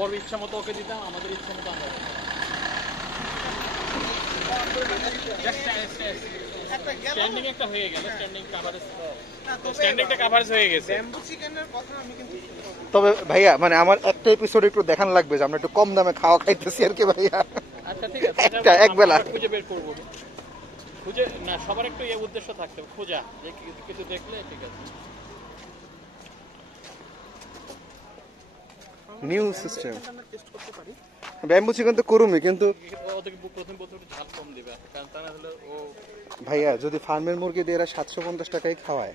ওর ইচ্ছা মতো ওকে দিতাম, আমাদের ইচ্ছা মতো আমরা স্ট্যান্ডিং একটা হয়ে গেল, স্ট্যান্ডিংটা কাভারেজ হয়ে গেছে। তবে ভাইয়া মানে আমার একটা এপিসোড একটু দেখান লাগবে যে আমরা একটু কম দামে খাওয়া খাইতেছি আর কি ভাইয়া। আচ্ছা ঠিক আছে, একটা একবেলা খুঁজে বের করবো, খুঁজে না সবার একটু এই উদ্দেশ্য থাকতে হবে খোঁজা, যে কিছু দেখলে ঠিক আছে। নিউ সিস্টেম ব্যাম্বু চিকেন তো করুমই, কিন্তু ওদেরকে প্রথম বছর ঝাল কম দিবে, কারণ তা না হলে ও ভাইয়া যদি ফার্মের মুরগি দিয়ে এরা 750 টাকায় খাওয়ায়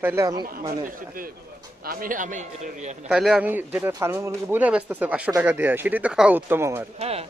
তাইলে আমি মানে আমি এটা তাইলে আমি যেটা ফার্মের মুরগি বলে বেচতেছে 500 টাকা দিয়ে, সেটাই তো খাওয়া উত্তম আমার। হ্যাঁ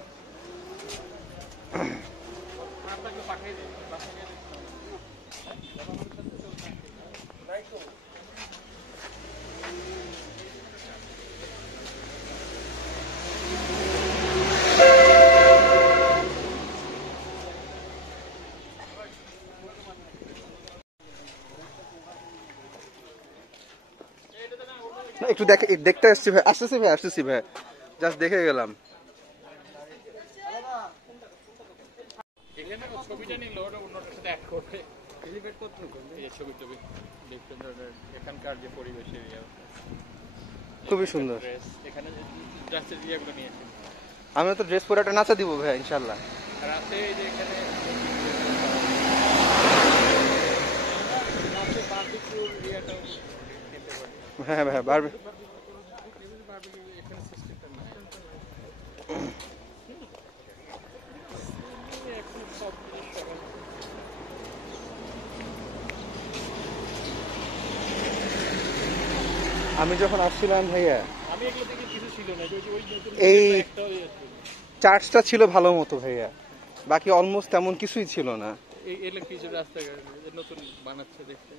একটু দেখতে আসছি ভাই, আসতেছি ভাই, জাস্ট দেখে গেলাম। ছবিটা নিল ওটা অন্যটার সাথে অ্যাড করবে, ছবি টবি এখানকার যে পরিবেশের খুবই সুন্দর। এখানে ড্রেসের ইয়েগুলো নিয়েছে, আমি তো ড্রেস পরে একটা নাচা দিব ভাই ইনশাল্লাহ। রাতে এই যে এখানে বারবিকিউর ইয়েটাও খেতে পারি। হ্যাঁ ভাই বারবে এখানে সিস্টেমটা নাই, এখন সব আমি যখন আসছিলাম ভাইয়া আমি এগুলো থেকে কিছু ছিল না, এই চার্চটা ছিল ভালো মতো ভাইয়া, বাকি অলমোস্ট তেমন কিছুই ছিল না। এই এলে কিছু রাস্তাঘাট নতুন বানাচ্ছে দেখতে,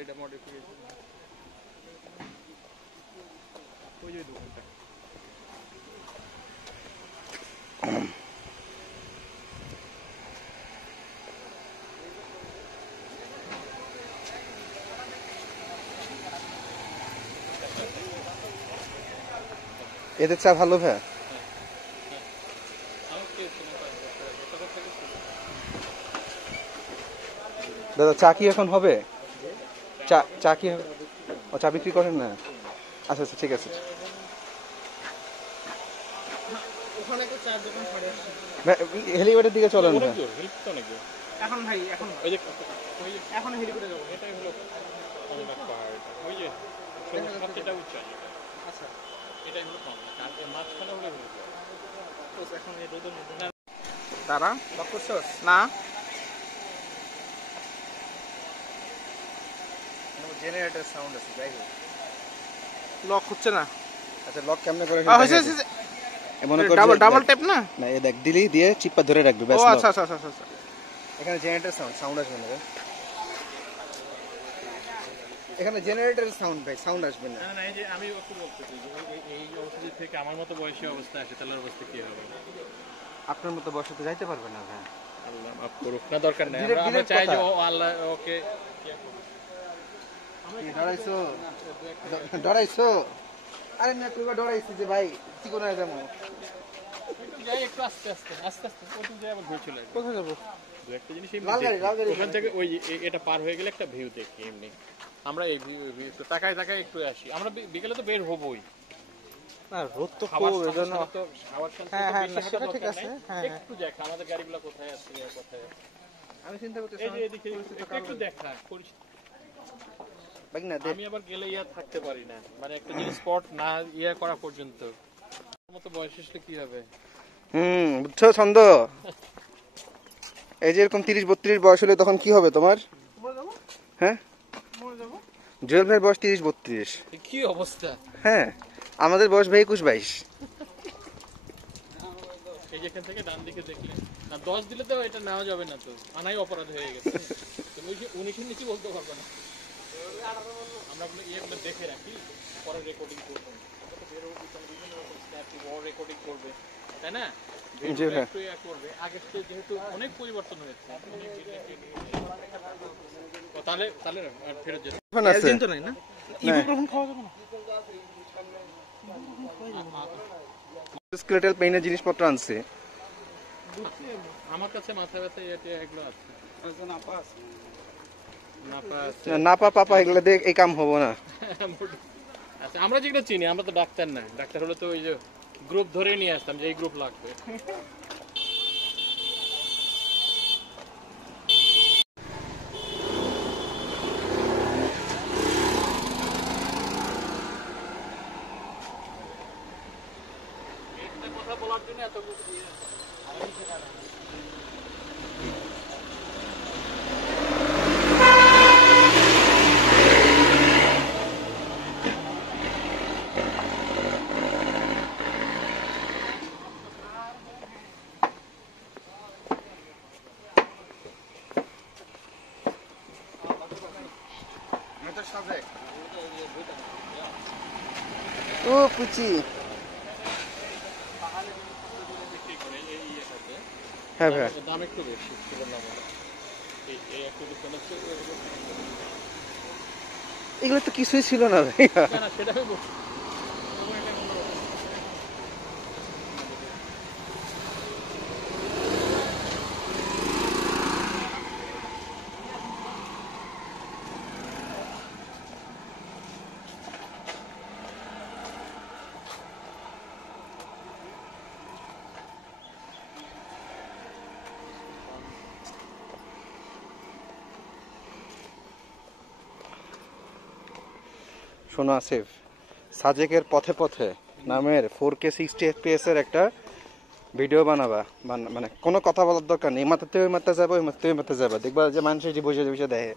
এটা মডিফিকেশন ওই যে দোকানটা। এদের চা ভালো ভাই? দাদা চা কি এখন হবে? চা কি হবে? ও চা বিক্রি করেন না? আচ্ছা আচ্ছা ঠিক আছে। হেলিপ্যাডের দিকে চলেন ভাই। এখন ভাই এখন ওই যে এখন হেলিকপ্টারে যাব, এটাই হলো অনেক পাহাড়, ওই যে সবচেয়ে উঁচু। আচ্ছা এটাই হলো আর মাঝখানে হলো এখন এই রোদের মধ্যে তারা লক করছস না? জেনারেটর সাউন্ড আছে, যাই হোক লক হচ্ছে না। আচ্ছা লক কেমনে করে? ডাবল ট্যাপ না? না এই দেখ দিলি দিয়ে চিপা ধরে রাখবি ব্যাস। ও আচ্ছা আচ্ছা আচ্ছা আচ্ছা, এখানে জেনারেটর সাউন্ড আসবে না রে, এখানে জেনারেটর সাউন্ড ভাই সাউন্ড আসবে না। না এই যে আমি একটু বলতেছি এই অবস্থা থেকে আমার মতো বয়সী অবস্থা আসে তাহলে অবস্থা কি হবে? আপনার মতো বয়সে তো যাইতে পারবে না ভাই। আল্লাহ মাফ করুক, না দরকার নেই, আমরা চাই যে ও আল্লাহ ওকে ডরাইছো ডরাইছো? আরে না তুই ডরাইছি যে ভাই কি করে যাবো? যাই একটু আস্তে আস্তে আস্তে আস্তে ওখানে যাই আবার ঘুরে চলে আসবো। কোথায় যাবো? দু একটা জিনিস ওখান থেকে ওই এটা পার হয়ে গেলে একটা ভিউ দেখি এমনি, আমরা এই ভিউ তাকায় তাকায় একটু আসি। আমরা বিকেলে তো বের হবই না, রোদ তো খাবার খুব, এজন্য তো খাবার হ্যাঁ হ্যাঁ সেটা ঠিক আছে। হ্যাঁ একটু দেখা আমাদের গাড়িগুলো কোথায় আছে কোথায় আছে। আমি চিন্তা করতেছি এই যে এদিকে একটু দেখা আমি আবার গেলে থাকতে পারি না, মানে একটা জিনিস স্পট না করা পর্যন্ত। মতো বয়স আসলে কি হবে? বুঝছো ছন্দ? এই যে এরকম 30-32 বয়স হলে তখন কি হবে তোমার? হ্যাঁ জুয়েল ভাইয়ের বয়স 30-32। কি অবস্থা? হ্যাঁ আমাদের বয়স ভাই 21-22। এই যেখান থেকে ডান দিকে দেখলে না 10 দিলে তো এটা নেওয়া যাবে না, তো আনাই অপরাধ হয়ে গেছে। তুমি 19-এর নিচে বলতে পারবে না। আমরা ইয়েগুলো দেখে রাখি, পরে রেকর্ডিং করবো। রেকর্ডিং করবে তাই না? করবে আগে যেহেতু অনেক পরিবর্তন হয়েছে, তাহলে তাহলে ফেরত যেতে না? খাওয়া যাবে না। স্কেলেটাল পেইনের জিনিসপত্র আনছে। আমার কাছে মাথা ব্যথা এটা এগুলো আছে। নাপা পাপা এগুলো দিয়ে এই কাম হবো না। আচ্ছা আমরা যেগুলো চিনি, আমরা তো ডাক্তার না, ডাক্তার হলে তো ওই যে গ্রুপ ধরে নিয়ে আসতাম যে এই গ্রুপ লাগবে। কথা বলার জন্য এত ও পুচি। হ্যাঁ ভাই, দাম একটু বেশি ছিল না এই একটু ডিফারেন্স। এগুলো তো কিছুই ছিল না ভাইয়া। না সেটা আমি বলছি। শোনো আসিফ, সাজেকের পথে পথে নামের 4K 60 FPS এর একটা ভিডিও বানাবা। মানে কোনো কথা বলার দরকার নেই, মাথাতে ওই মাথা যাবে, ওই মাথাতে ওই মাথা যাবে, দেখবা যে মানুষ এটি বসে বসে দেখে।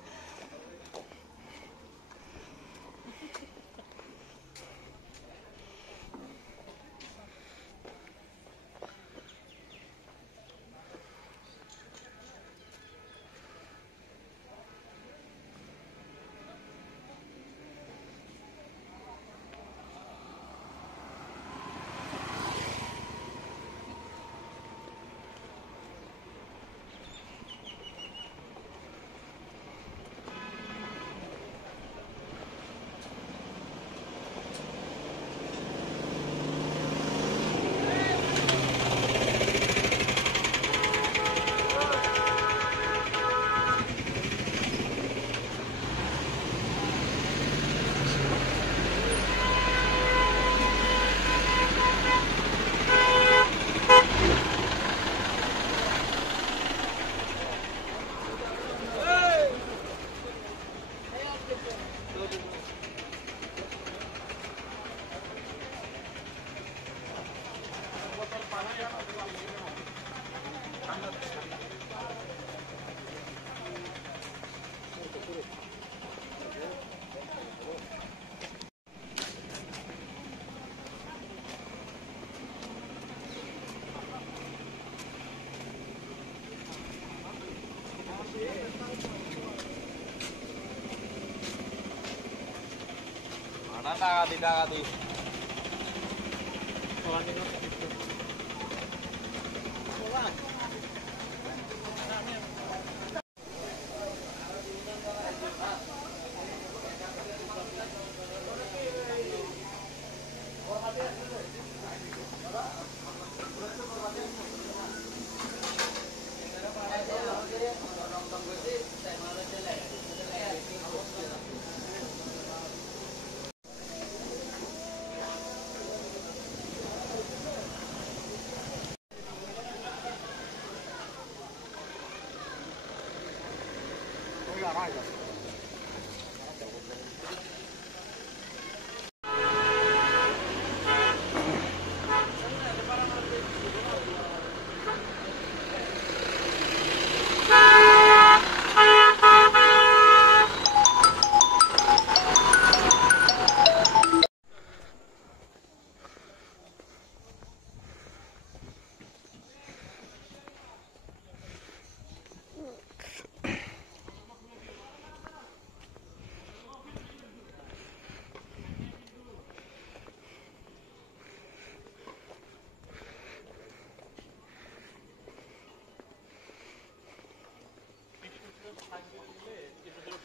টাকা দি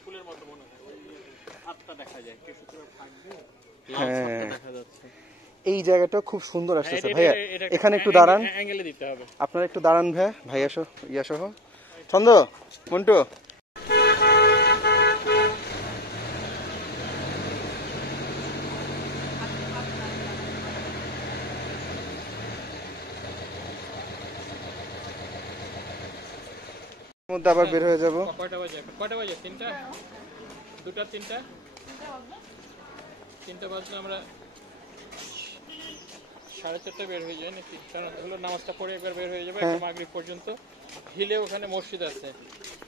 ফুলের মতো মনে হয়, হাতটা দেখা যায়, কিছু ফাঁক দিয়ে হ্যাঁ দেখা যাচ্ছে। এই জায়গাটা খুব সুন্দর আসতেছে এটা- ভাইয়া। এটা- এটা এখানে একটু দাঁড়ান, অ্যাঙ্গেলে দিতে হবে। আপনারা একটু দাঁড়ান ভাইয়া, ভাইয়া সহ ইয়া সহ। ছন্দ, মন্টু, মধ্যে আবার বের হয়ে যাব। কয়টা বাজে? কয়টা বাজে? 3টা? 2টা 3টা? 3টা বাজলে আমরা 4:30 বের হয়ে যাই নাকি? কারণ হলো নামাজটা পড়ে একবার বের হয়ে যাবে, একটা মাগরিব পর্যন্ত। হিলে ওখানে মসজিদ আছে,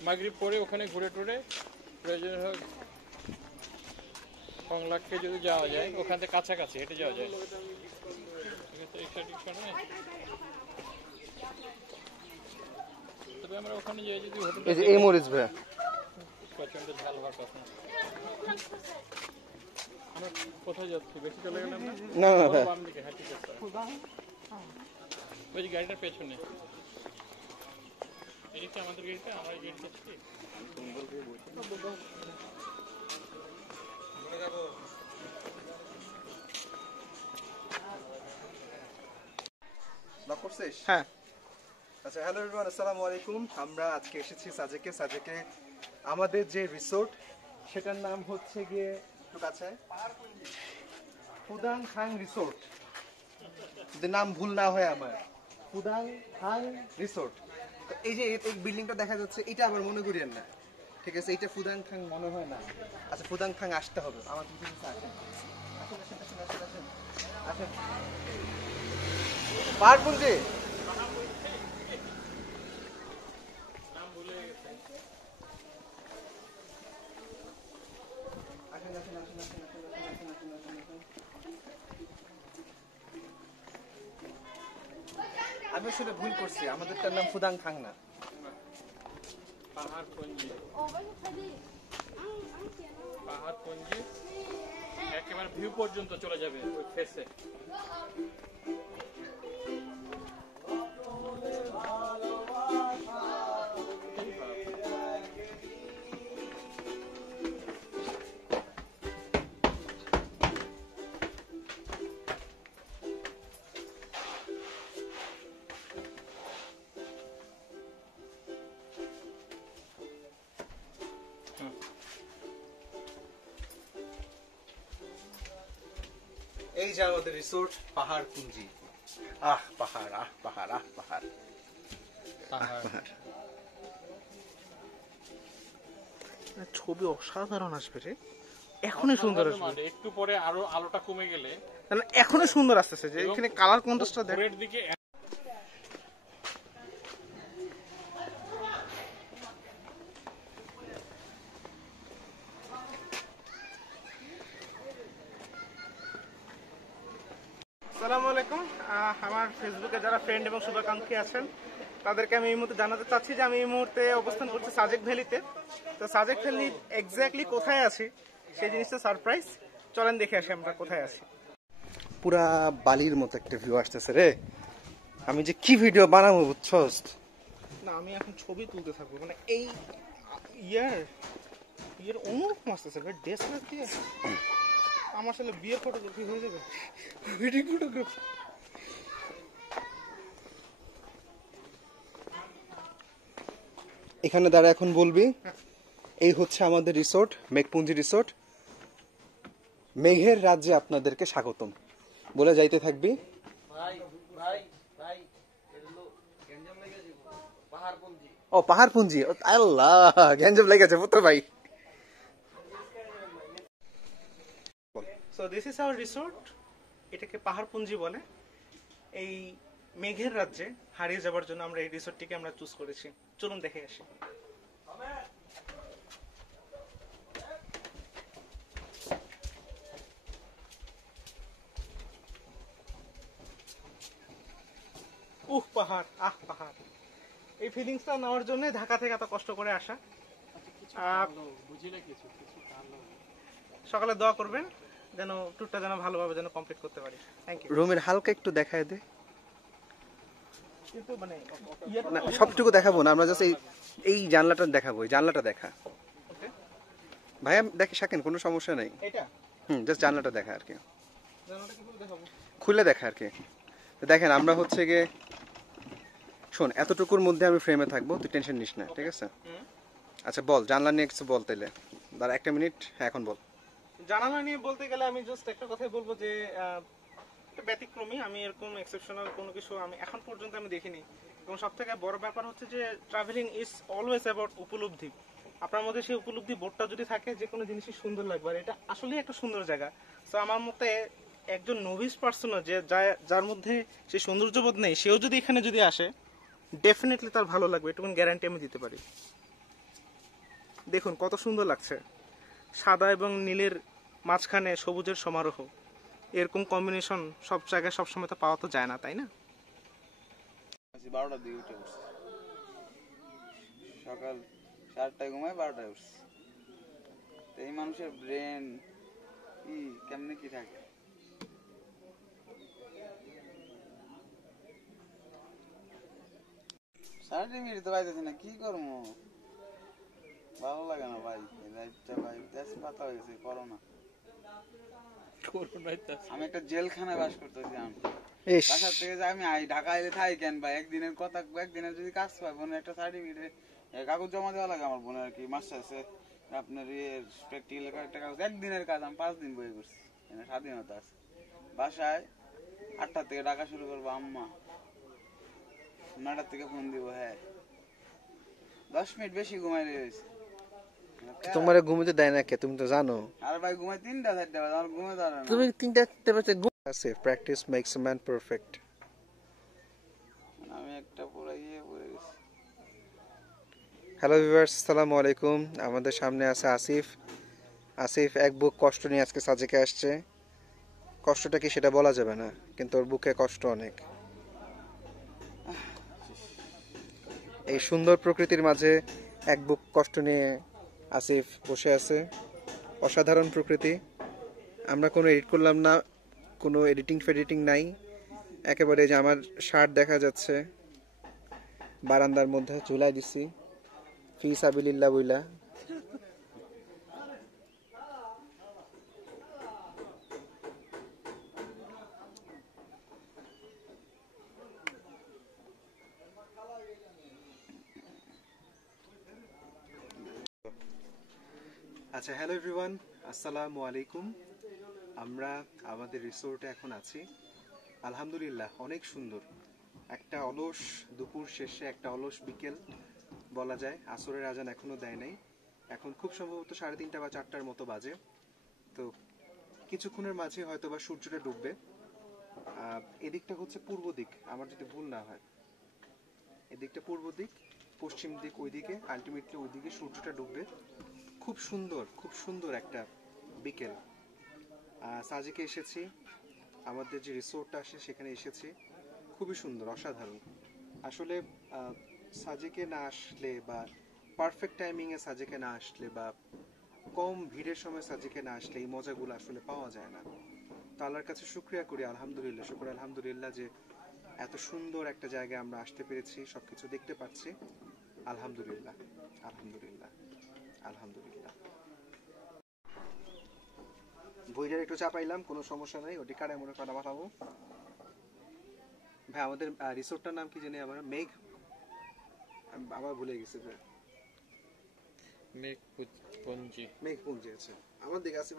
মাগরিব পরে ওখানে ঘুরে টুরে প্রয়োজন হোক সংলাখকে যদি যাওয়া যায়, ওখান থেকে কাছাকাছি হেঁটে যাওয়া যায়। ঠিক আছে, রিক্সা টিক্সা নয়। তবে আমরা ওখানে যাই যদি হোটেল এই যে এই মরিচ ভাইয়া, প্রচন্ড ঝাল হওয়ার কথা। আমরা কোথায় যাচ্ছি? বেশি চলে গেলাম না? না না ভাইয়া, বাম দিকে, হ্যাঁ ঠিক আছে। ওই যে গাড়িটার পেছনে, এদিকে আমাদের গাড়িটা, আমরা এই গাড়িটা যাচ্ছি। লক করছিস? হ্যাঁ। আচ্ছা, হ্যালো এভরিওয়ান, আসসালামু আলাইকুম। আমরা আজকে এসেছি সাজেকে আমাদের যে রিসোর্ট, সেটার নাম হচ্ছে গিয়ে একটু কাছে ফুদাং খাং রিসোর্ট। যদি নাম ভুল না হয় আমার, ফুদাং খাং রিসোর্ট। তো এই যে এই বিল্ডিংটা দেখা যাচ্ছে, এটা আবার মনে করিয়েন না, ঠিক আছে? এটা ফুদাং খাং মনে হয় না। আচ্ছা, ফুদাং খাং আসতে হবে আমার পিছনে আসেন। আসেন পাহাড়পুঞ্জি। আমি আসলে ভুল করছি, আমাদেরটার নাম ফুদাং খাং না। পাহাড়পুঞ্জি, পাহাড়পুঞ্জি একেবারে ভিউ পর্যন্ত চলে যাবে ওই ফেসে। এই যে আমাদের রিসোর্ট পাহাড়পুঞ্জি। আহ পাহাড়, আহ পাহাড়, আহ পাহাড়, পাহাড়। ছবি অসাধারণ আসবে রে, এখনই সুন্দর আসবে। একটু পরে আরো আলোটা কমে গেলে এখনই সুন্দর আসতেছে, যে এখানে কালার কন্ট্রাস্টটা দেখ। ভোরের দিকে আসসালামু আলাইকুম। আমার ফেসবুকে যারা ফ্রেন্ড এবং শুভাকাঙ্ক্ষী আছেন, তাদেরকে আমি এই মুহূর্তে জানাতে চাচ্ছি যে আমি এই মুহূর্তে অবস্থান করছি সাজেক ভ্যালিতে। তো সাজেক ভ্যালি এক্স্যাক্টলি কোথায় আছি সেই জিনিসটা সারপ্রাইজ। চলেন দেখে আসি আমরা কোথায় আছি। পুরা বালির মতো একটা ভিউ আসতেছে রে। আমি যে কি ভিডিও বানাবো বুঝছস? না, আমি এখন ছবি তুলতে থাকবো, মানে এই ইয়ের অন্যরকম আসতেছে ভাই, ডেসলার দিয়ে আমার আসলে বিয়ের ফটোগ্রাফি হয়ে যাবে, ওয়েডিং ফটোগ্রাফি। এখানে দাঁড়া, এখন বলবি এই হচ্ছে আমাদের রিসোর্ট, মেঘপুঞ্জি রিসোর্ট। মেঘের রাজ্যে আপনাদেরকে স্বাগতম বলে যাইতে থাকবি। ও পাহাড়পুঞ্জি, ও আল্লাহ, গ্যাঞ্জাম লেগেছে পুত্র ভাই। So this is our resort. এটাকে পাহাড়পুঞ্জি বলে। এই মেঘের রাজ্যে হারিয়ে যাবার জন্য আমরা এই রিসোর্টটিকে আমরা চুজ করেছি। চলুন দেখে আসি। উহ পাহাড়, আহ পাহাড়। এই ফিলিংসটা নেওয়ার জন্য ঢাকা থেকে এত কষ্ট করে আসা। বুঝিলে কিছু কিছু ভালো। সকালে দোয়া করবেন যেন ট্যুরটা যেন ভালোভাবে যেন কমপ্লিট করতে পারি। Thank you. রুমের হালকা একটু দেখায় দে। কিন্তু মানে না, সবটুকু দেখাবো না, আমরা জাস্ট এই জানলাটা দেখাবো। এই জানলাটা দেখা ভাইয়া, দেখে শাকেন, কোনো সমস্যা নেই। এটা জাস্ট জানলাটা দেখা আর কি। জানাটা কিভাবে দেখাবো? খুলে দেখা আর কি। তো দেখেন আমরা হচ্ছে গিয়ে, শোন এতটুকুর মধ্যে আমি ফ্রেমে থাকবো, তুই টেনশন নিস না, ঠিক আছে? আচ্ছা বল, জানলা নিয়ে কিছু বল তাইলে। দাঁড়া একটা মিনিট, হ্যাঁ এখন বল। জানালা নিয়ে বলতে গেলে আমি জাস্ট একটা কথাই বলবো যে এটা ব্যতিক্রমী। আমি এরকম এক্সেপশনাল কোনো কিছু আমি এখন পর্যন্ত আমি দেখিনি। এবং সব থেকে বড় ব্যাপার হচ্ছে যে ট্রাভেলিং ইজ অলওয়েজ অ্যাবাউট উপলব্ধি। আপনার মধ্যে সেই উপলব্ধি বোধটা যদি থাকে, যে কোনো জিনিসই সুন্দর লাগবে। আর এটা আসলেই একটা সুন্দর জায়গা। তো আমার মতে একজন নোভিস পার্সনও যে যার মধ্যে সেই সৌন্দর্যবোধ নেই, সেও যদি এখানে যদি আসে, ডেফিনেটলি তার ভালো লাগবে, এটুকুন গ্যারান্টি আমি দিতে পারি। দেখুন কত সুন্দর লাগছে, সাদা এবং নীলের মাঝখানে সবুজের সমারোহ। এরকম কম্বিনেশন সব জায়গায় সবসময় তো পাওয়া তো যায় না, তাই না? 12টার দিকে উঠে পড়ছি, সকাল 4টায় ঘুমায় 12টায় উঠছি। তো এই মানুষের ব্রেন কি কেমনে কি থাকে? সার্টিফিকেট তো পাইতেছি না, কি করবো? ভালো লাগে না ভাই, এই লাইফটা ভাই তেজপাতা হয়ে গেছে করোনা। আমি একটা জেলখানায় বাস করতেছি। আমি ইস, বাসা থেকে যে আমি ঢাকা এলে থাকি কেন ভাই? একদিনের কথা, একদিনের যদি কাজ পাই, বোনের একটা সার্টিফিকেট কাগজ জমা দেওয়া লাগে আমার বোনের আর কি, মাস্টার্সে আপনার প্র্যাকটিক্যাল একটা কাগজ, একদিনের কাজ আমি 5 দিন বই করছি। স্বাধীনতা আছে। বাসায় 8টা থেকে ডাকা শুরু করবো আম্মা, 9টার থেকে ফোন দিব, হ্যাঁ 10 মিনিট বেশি ঘুমাই রয়েছে। তোমার ঘুমোতে দেয় না কে? তুমি তো জানো। আর ভাই ঘুমাই 3টা 4টা বাজে, আমার ঘুমে ধরে না। তুমি 3টা বাজে আছে, practice makes a man perfect. আমি একটা পুরো পড়ে গেছি। হ্যালো ভিউয়ার্স, আসসালামু আলাইকুম। আমাদের সামনে আছে আসিফ। আসিফ এক বুক কষ্ট নিয়ে আজকে সাজেকে আসছে। কষ্টটা কি সেটা বলা যাবে না, কিন্তু ওর বুকে কষ্ট অনেক। এই সুন্দর প্রকৃতির মাঝে এক বুক কষ্ট নিয়ে আসিফ বসে আছে। অসাধারণ প্রকৃতি। আমরা কোনো এডিট করলাম না, কোনো এডিটিং নাই। একেবারে যে আমার শার্ট দেখা যাচ্ছে বারান্দার মধ্যে ঝুলাই দিছি ফি সাবিলিল্লাহ বইলা। আচ্ছা, হ্যালো এভরিওয়ান, আসসালামু আলাইকুম। আমরা আমাদের রিসোর্টে এখন আছি। আলহামদুলিল্লাহ অনেক সুন্দর। একটা অলস দুপুর শেষে, একটা অলস বিকেল বলা যায়। আসরের আজান এখনো দেয় নাই, এখন খুব সম্ভবত 3:30 বা 4টার মতো বাজে। তো কিছুক্ষণের মাঝে হয়তো বা সূর্যটা ডুববে। এদিকটা হচ্ছে পূর্ব দিক, আমার যদি ভুল না হয়। এদিকটা পূর্ব দিক, পশ্চিম দিক ওইদিকে, আলটিমেটলি ওইদিকে সূর্যটা ডুববে। খুব সুন্দর একটা বিকেল। সাজেকে এসেছি, আমাদের যে রিসোর্টটা আসে সেখানে এসেছি। খুবই সুন্দর, অসাধারণ। আসলে সাজেকে না আসলে বা পারফেক্ট টাইমিংয়ে সাজেকে না আসলে বা কম ভিড়ের সময় সাজেকে না আসলে এই মজাগুলো আসলে পাওয়া যায় না। তো আল্লাহর কাছে শুকরিয়া করি, আলহামদুলিল্লাহ, শুকর আলহামদুলিল্লাহ যে এত সুন্দর একটা জায়গায় আমরা আসতে পেরেছি, সবকিছু দেখতে পাচ্ছি। আলহামদুলিল্লাহ, আলহামদুলিল্লাহ, আলহামদুলিল্লাহ। বইটার একটু চাপাইলাম, কোনো সমস্যা নাই, ওটি কারে মনে করা পাঠাবো। ভাই আমাদের রিসোর্টটার নাম কি জানি আবার? আবার ভুলে গেছি ভাই। মেঘপুঞ্জি। আছে আমার দিকে আছে।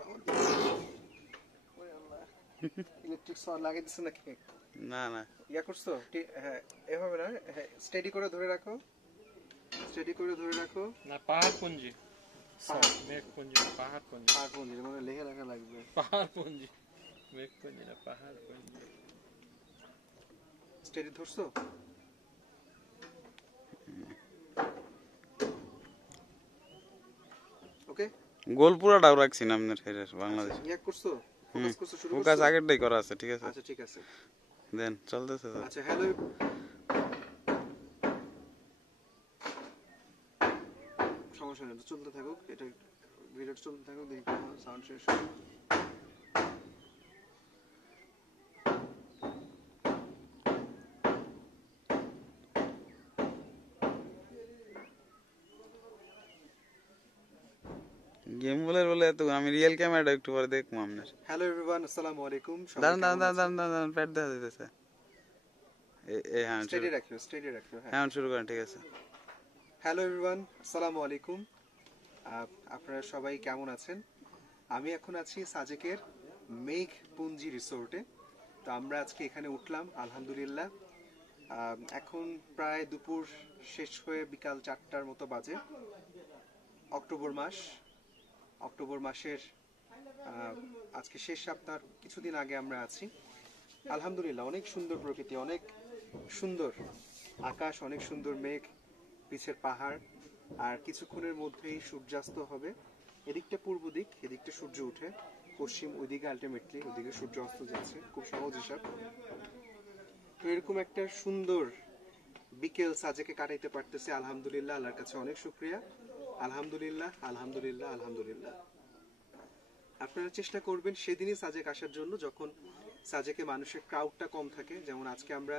ইলেকট্রিক শর্ট লাগিয়ে দিচ্ছে নাকি? না না, ইয়া করছো? হ্যাঁ এভাবে না, হ্যাঁ স্টেডি করে ধরে রাখো, স্টেডি করে ধরে রাখো। না পাহাড়পুঞ্জি, মেঘপুঞ্জি না পাহাড়পুঞ্জি। পাহাড়পুঞ্জি মানে লেখে রাখা লাগবে। পাহাড়পুঞ্জি, মেঘপুঞ্জি না পাহাড়পুঞ্জি। স্টেডি ধরছো? ওকে, গোল পুরাটাও রাখছি না আপনার বাংলাদেশ। ইয়া করছো, ফোকাস করছো, শুরু ফোকাস করছো? আগেরটাই করা আছে, ঠিক আছে। আচ্ছা ঠিক আছে, দেন চলতেছে তো। আচ্ছা হ্যালো। সমস্যা নেই, চলতে থাকুক, এটা ভিডিও চলতে থাকুক, দেখি সাউন্ড শেষ হয়। গেম বলে তো আমি রিয়েল ক্যামেরাটা একটু পরে দেখবো আপনার। হ্যালো এভরিওয়ান, আসসালামু আলাইকুম। দাঁড়ান প্যাড দেখা দিতেছে। হ্যাঁ স্টেডি রাখিও। হ্যাঁ শুরু করেন, ঠিক আছে। হ্যালো এভরিওয়ান, আসসালামু আলাইকুম। আপনারা সবাই কেমন আছেন? আমি এখন আছি সাজেকের মেঘপুঞ্জি রিসোর্টে। তো আমরা আজকে এখানে উঠলাম আলহামদুলিল্লাহ। এখন প্রায় দুপুর শেষ হয়ে বিকাল 4টার মতো বাজে। অক্টোবর মাসের আজকে শেষ সপ্তাহ, কিছুদিন আগে আমরা আছি। আলহামদুলিল্লাহ, অনেক সুন্দর প্রকৃতি, অনেক সুন্দর আকাশ, অনেক সুন্দর মেঘ, পিছের পাহাড়, আর কিছুক্ষণের মধ্যেই সূর্যাস্ত হবে। এদিকটা পূর্ব দিক, এদিকটা সূর্য উঠে, পশ্চিম ওইদিকে আলটিমেটলি ওইদিকে সূর্য অস্ত যাচ্ছে। খুব সহজ হিসাব। তো এরকম একটা সুন্দর বিকেল সাজেকে কাটাইতে পারতেছে আলহামদুলিল্লাহ, আল্লাহর কাছে অনেক শুকরিয়া। আলহামদুলিল্লাহ। আপনারা চেষ্টা করবেন সেদিনই সাজেক আসার জন্য যখন সাজেকে মানুষের ক্রাউডটা কম থাকে। যেমন আজকে আমরা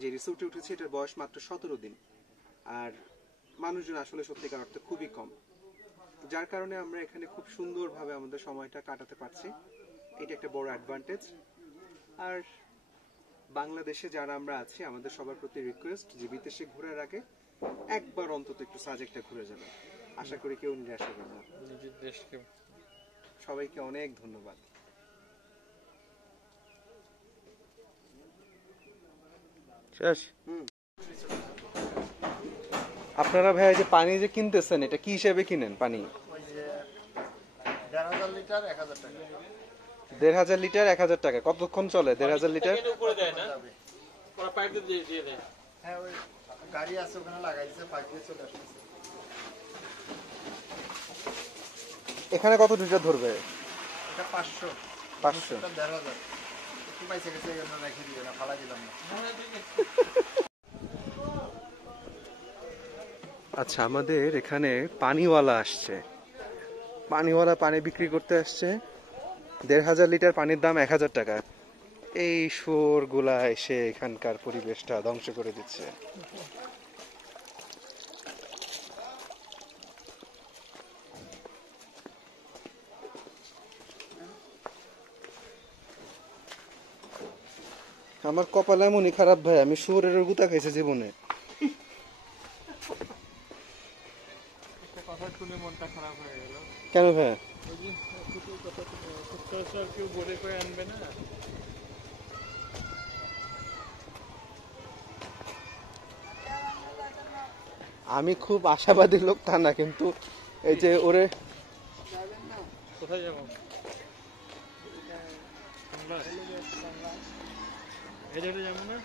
যে রিসোর্টে উঠেছি এটার বয়স মাত্র 17 দিন, আর মানুষজন আসলে সত্যিকার অর্থে খুবই কম, যার কারণে আমরা এখানে খুব সুন্দরভাবে আমাদের সময়টা কাটাতে পারছি। এটা একটা বড় অ্যাডভান্টেজ। আর বাংলাদেশে যারা আমরা আছি, আমাদের সবার প্রতি রিকোয়েস্ট যে বিদেশে ঘোরার আগে একবার অন্তত একটু সাজেকটা ঘুরে যাবেন। আশা করি কেউ নিরাশ হবেন না। নিজের দেশকে সবাইকে অনেক ধন্যবাদ। শেষ। আপনারা ভাই যে পানি যে কিনতেছেন, এটা কি হিসেবে কিনেন পানি? 1,500 লিটার 1,000 টাকা। 1,500 লিটার 1,000 টাকা। কতক্ষণ চলে 1,500 লিটার? উপরে দেয় না, ওরা পাইপ দিয়ে দেয়। হ্যাঁ, ওই গাড়ি আছে ওখানে লাগাইছে, পাইপ দিয়ে চলে আসছে। এখানে কত লিটার ধরবে? এটা 500। 500। এটা 1,500। একটু পয়সা গেছে, এর জন্য রেখে দিও না, ফালা দিলাম না। আচ্ছা, আমাদের এখানে পানিওয়ালা আসছে, পানিওয়ালা পানি বিক্রি করতে আসছে। 1,500 লিটার পানির দাম 1,000 টাকা। এই শুয়োরগুলা এসে এখানকার পরিবেশটা ধ্বংস করে দিচ্ছে। আমার কপাল এমনই খারাপ ভাই, আমি শুয়োরের গুতা খাইছি জীবনে। একটা কথা শুনে মনটা খারাপ হয়ে গেল। কেন ভাই? ওই যে সচরাচর কেউ বোর্ডে করে আনবে না। আমি খুব আশাবাদী লোক তা না, কিন্তু এই যে ওরে কোথায় যাবো? এদিকে যাবো না?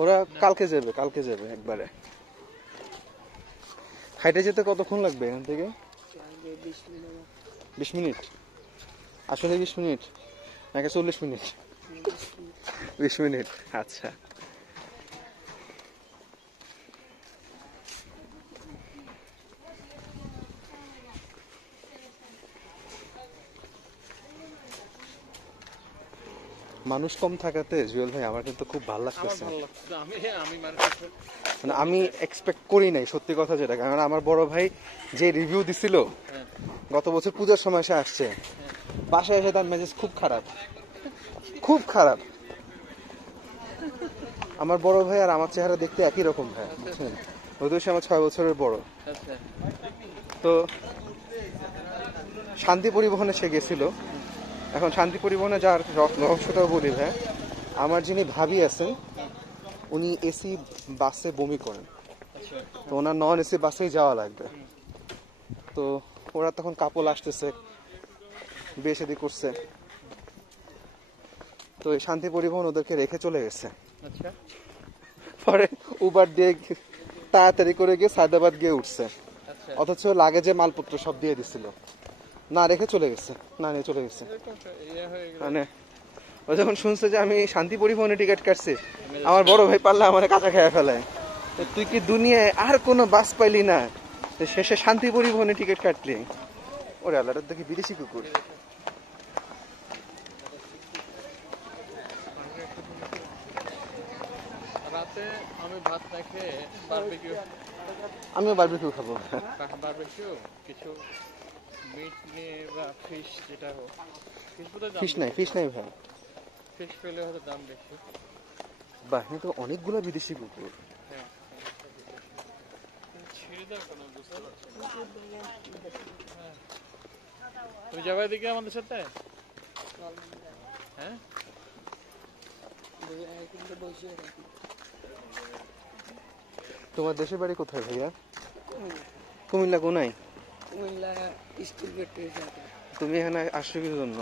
ওরা কালকে যাবে একবারে। হাইটে যেতে কতক্ষণ লাগবে এখান থেকে? 20 মিনিট। আসলে 20 মিনিট নাকি 40 মিনিট? 20 মিনিট। আচ্ছা, মানুষ কম থাকাতে জুয়েল ভাই আমার কিন্তু খুব ভালো লাগতেছে। মানে আমি এক্সপেক্ট করি নাই, সত্যি কথা যেটা। কারণ আমার বড় ভাই যে রিভিউ দিছিল গত বছর পূজার সময় সে আসছে, বাসায় এসে তার মেজাজ খুব খারাপ। আমার বড় ভাই আর আমার চেহারা দেখতে একই রকম ভাই, বুঝছেন? যদিও সে আমার 6 বছরের বড়। তো শান্তি পরিবহনে সে গেছিল। এখন শান্তি পরিবহনে যাওয়ার রহস্যটাও বলি ভাই। আমার যিনি ভাবি আছেন উনি এসি বাসে বমি করেন, তো ওনার নন এসি বাসেই যাওয়া লাগবে। তো ওরা তখন কাপল আসতেছে, বিয়ে শাদী করছে, তো এই শান্তি পরিবহন ওদেরকে রেখে চলে গেছে। পরে উবার দিয়ে তাড়াতাড়ি করে গিয়ে সায়দাবাদ গিয়ে উঠছে, অথচ লাগেজে মালপত্র সব দিয়ে দিছিল, না রেখে চলে গেছে, না নিয়ে চলে গেছে। মানে ও যখন শুনছে যে আমি শান্তি পরিবহনে টিকিট কাটছি, আমার বড় ভাই পারলে আমার কাঁচা খেয়ে ফেলে। তুই কি দুনিয়ায় আর কোনো বাস পাইলি না, শেষে শান্তি পরিবহনে টিকিট কাটলি? ওরে আল্লাহ, দেখি বিদেশি কুকুর। রাতে আমি ভাত না খেয়ে বারবিকিউ আমিও বারবিকিউ খাবো। বারবিকিউ কিছু মিট নিয়ে বা ফিশ যেটা হোক, ফিশ বোধহয় দাম ফিশ নাই ভাই। ফিশ পেলে হয়তো দাম বেশি। বাহিনী তো অনেকগুলো বিদেশি কুকুর। হ্যাঁ ছেড়ে দাও কেন বুঝতে পারছি না। হ্যাঁ। তুমি যাবে এদিকে আমাদের সাথে? হ্যাঁ তোমার দেশের বাড়ি কোথায় ভাইয়া? কুমিল্লা কোনায়? তুমি এখানে আসছো কি জন্য?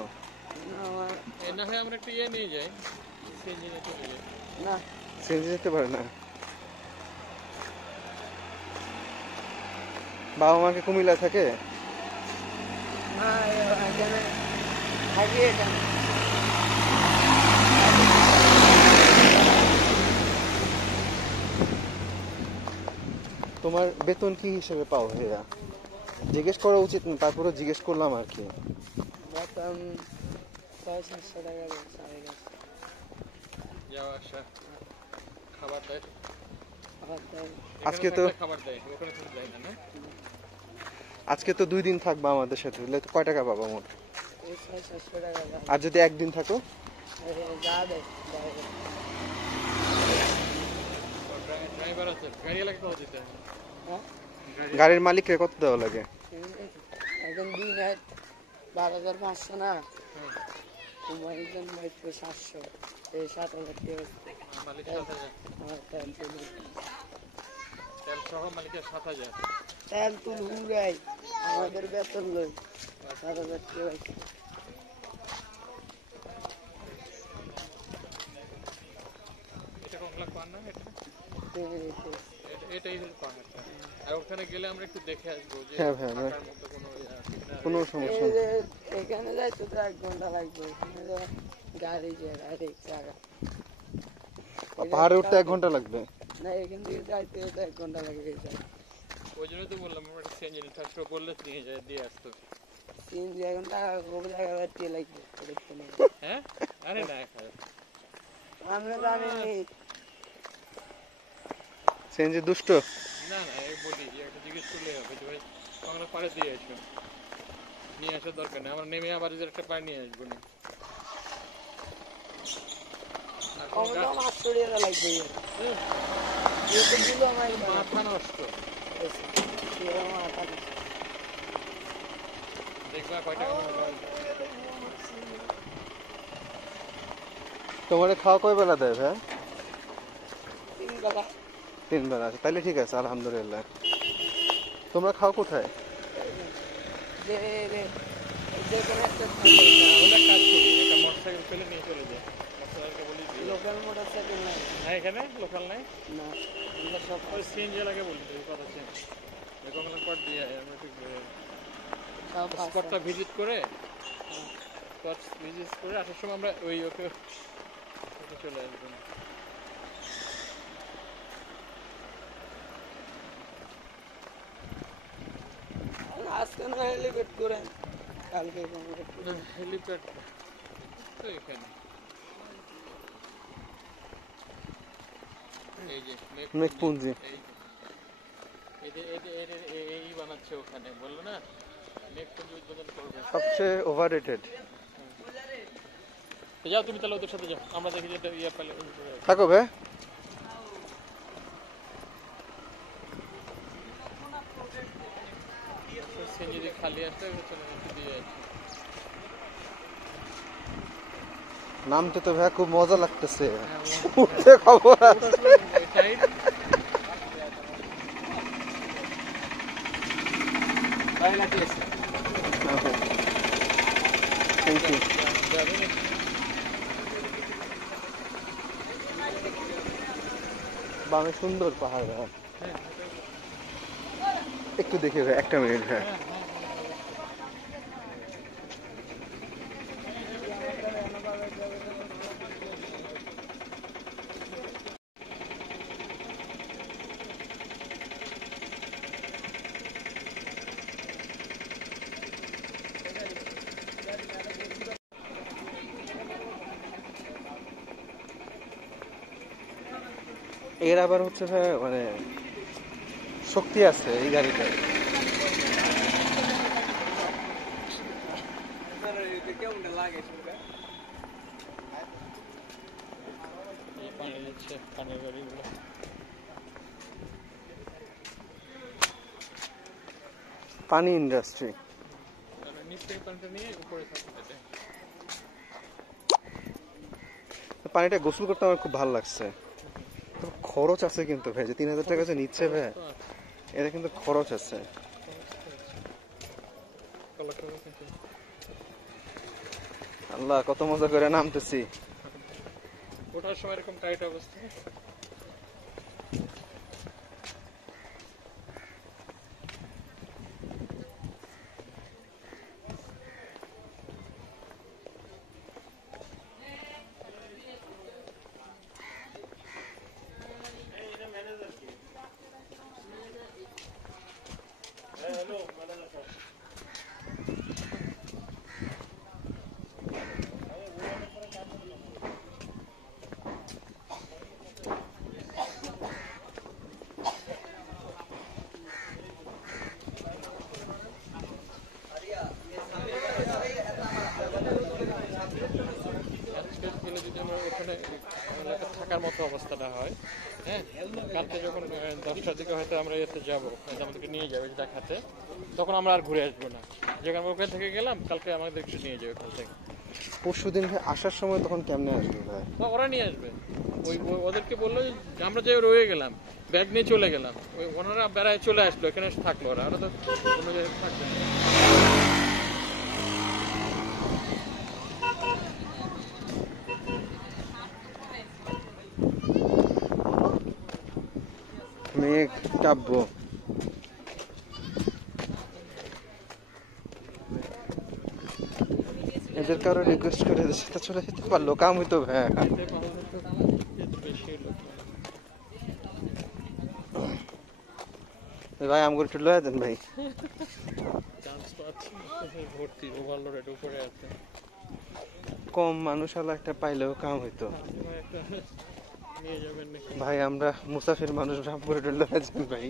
না হয় আমরা একটা ইয়ে নিয়ে যাই, সিএনজি নিয়ে চলে যাই। না সিএনজি যেতে পারে না। বাবা মাকে কুমিল্লা থাকে? তোমার বেতন কি হিসেবে পাও ভাইয়া? জিজ্ঞেস করা উচিত না, তারপরে জিজ্ঞেস করলাম আর কি। বেতন 600-700 টাকা সাড়ে যাওয়া আসা, খাবার দেয়। আজকে তো খাবার দেয়, ওখানে তো দেয় না। আজকে তো 2 দিন থাকবা আমাদের সাথে, তাহলে তো কয় টাকা পাবা মোট? 600 টাকা আর যদি একদিন থাকো? যা দেয় ড্রাইভার আছে, গাড়ি এলাকা কত দিতে হয়? গাড়ির মালিককে কত দেওয়া লাগে? এখন 2 নাইট 12,500 না, তোমার একজন 700, এই 7,000 টাকা মালিক 7,000, আমার তেল তুল তেল সহ মালিকের 7,000। তেল তুল উড়াই আমাদের বেতন লই 7,000 টাকা। এটা কমলা পান না? এটাই পান। আর ওখানে গেলে আমরা একটু দেখে আসবো যে হ্যাঁ ভাই, থাকার মতো কোনো সমস্যা নেই। এখানে যাইতে তো 1 ঘন্টা লাগবে, এখানে তো গাড়ি যে ডাইরেক্ট জায়গা। পাহাড়ে উঠতে 1 ঘন্টা লাগবে? না, এখান থেকে যাইতে তো 1 ঘন্টা লাগবে। ওই জন্য তো বললাম আমরা সিএনজি থাকতো, বললে নিয়ে যায় দিয়ে আসতো। সিএনজি এখন টাকা খুব জায়গা বাড়তে লাগবে। হ্যাঁ আরে না আমরা জানি সিএনজি দুষ্ট? না না এই বলি একটা জিজ্ঞেস করলে হবে যে ভাই আমরা পাড়ে দিয়ে আসবো, নিয়ে আসার দরকার নেই, আমরা নেমে আবার একটা পাড়ে নিয়ে আসবো না। মাথা নষ্ট দেখবা কয় টাকা তোমার খাওয়া কয় বেলা দেয় ভাই? 3 বেলা। 3 বেলা আছে, তাহলে ঠিক আছে আলহামদুলিল্লাহ। তোমরা খাও কোথায়? যে কোনো একটা ওটা কাজ করি, একটা মোটরসাইকেল ফেলে নিয়ে চলে যায়, মোটরসাইকেলকে বলি লোকাল মোটরসাইকেল নাই না এখানে লোকাল নাই, না, আমরা সব ওই সিএনজি লাগে বলি কথা চেঞ্জ কমলা পাট দিয়ে আমরা ঠিক সব স্পটটা ভিজিট করে স্পট ভিজিট করে আসার সময় আমরা ওই ওকে চলে আসবো। আজকে না হেলিপ্যাড করে কালকে হেলিপ্যাড তো এখানে এই যে মেঘপুঞ্জি এই বানাচ্ছে ওখানে, বললো না মেঘপুঞ্জি উদ্বোধন করবে। সবচেয়ে ওভাররেটেড। যাও তুমি তাহলে ওদের সাথে যাও, আমরা দেখি যে ইয়ে পেলে থাকো ভাই। সিএনজি খালি আসতে চলে দিয়ে যাচ্ছে। নামতে তো ভাই খুব মজা লাগতেছে, উঠতে খবর আছে। Thank you. বামে সুন্দর পাহাড় ভাই, একটু দেখি ভাই, 1 মিনিট ভাই। এর আবার হচ্ছে ভাই মানে শক্তি আছে এই গাড়িটার। এই পানি দিচ্ছে পানির গাড়িগুলো। পানি ইন্ডাস্ট্রি। নিচ থেকে পানিটা নিয়ে উপরে থাকে। পানিটা গোসল করতে আমার খুব ভালো লাগছে। খরচ আছে কিন্তু ভাই, যে 3000 টাকা যে নিচ্ছে ভাই, এটা কিন্তু খরচ আছে। আল্লাহ কত মজা করে নামতেছি। ওঠার সময় এরকম টাইট অবস্থা। যদি আমরা ওখানে থাকার মতো অবস্থাটা হয়, হ্যাঁ, কালকে যখন 10টার দিকে হয়তো আমরা এতে যাবো, আমাদেরকে নিয়ে যাবে দেখাতে, তখন আমরা আর ঘুরে আসবো না। যেখানে ওখান থেকে গেলাম, কালকে আমাদের একটু নিয়ে যাবে ওখান থেকে। পরশু দিন আসার সময় তখন কেমনে আসবে ভাই? ওরা নিয়ে আসবে। ওদেরকে বললো যে আমরা যে রয়ে গেলাম, ব্যাগ নিয়ে চলে গেলাম, ওনারা বেড়ায় চলে আসলো, এখানে থাকলো। ওরা তো অন্য জায়গায় থাকবে না। মেঘ কাব্য এদের কারো রিকোয়েস্ট করে সেটা চলে যেতে পারলো, কাম হইতো ভাই। ভাই আমগুলো একটু লয়ে দেন ভাই। কম মানুষ হলো একটা পাইলেও কাম হইতো ভাই। আমরা মুসাফির মানুষ, রামপুরে লয়ে যান ভাই।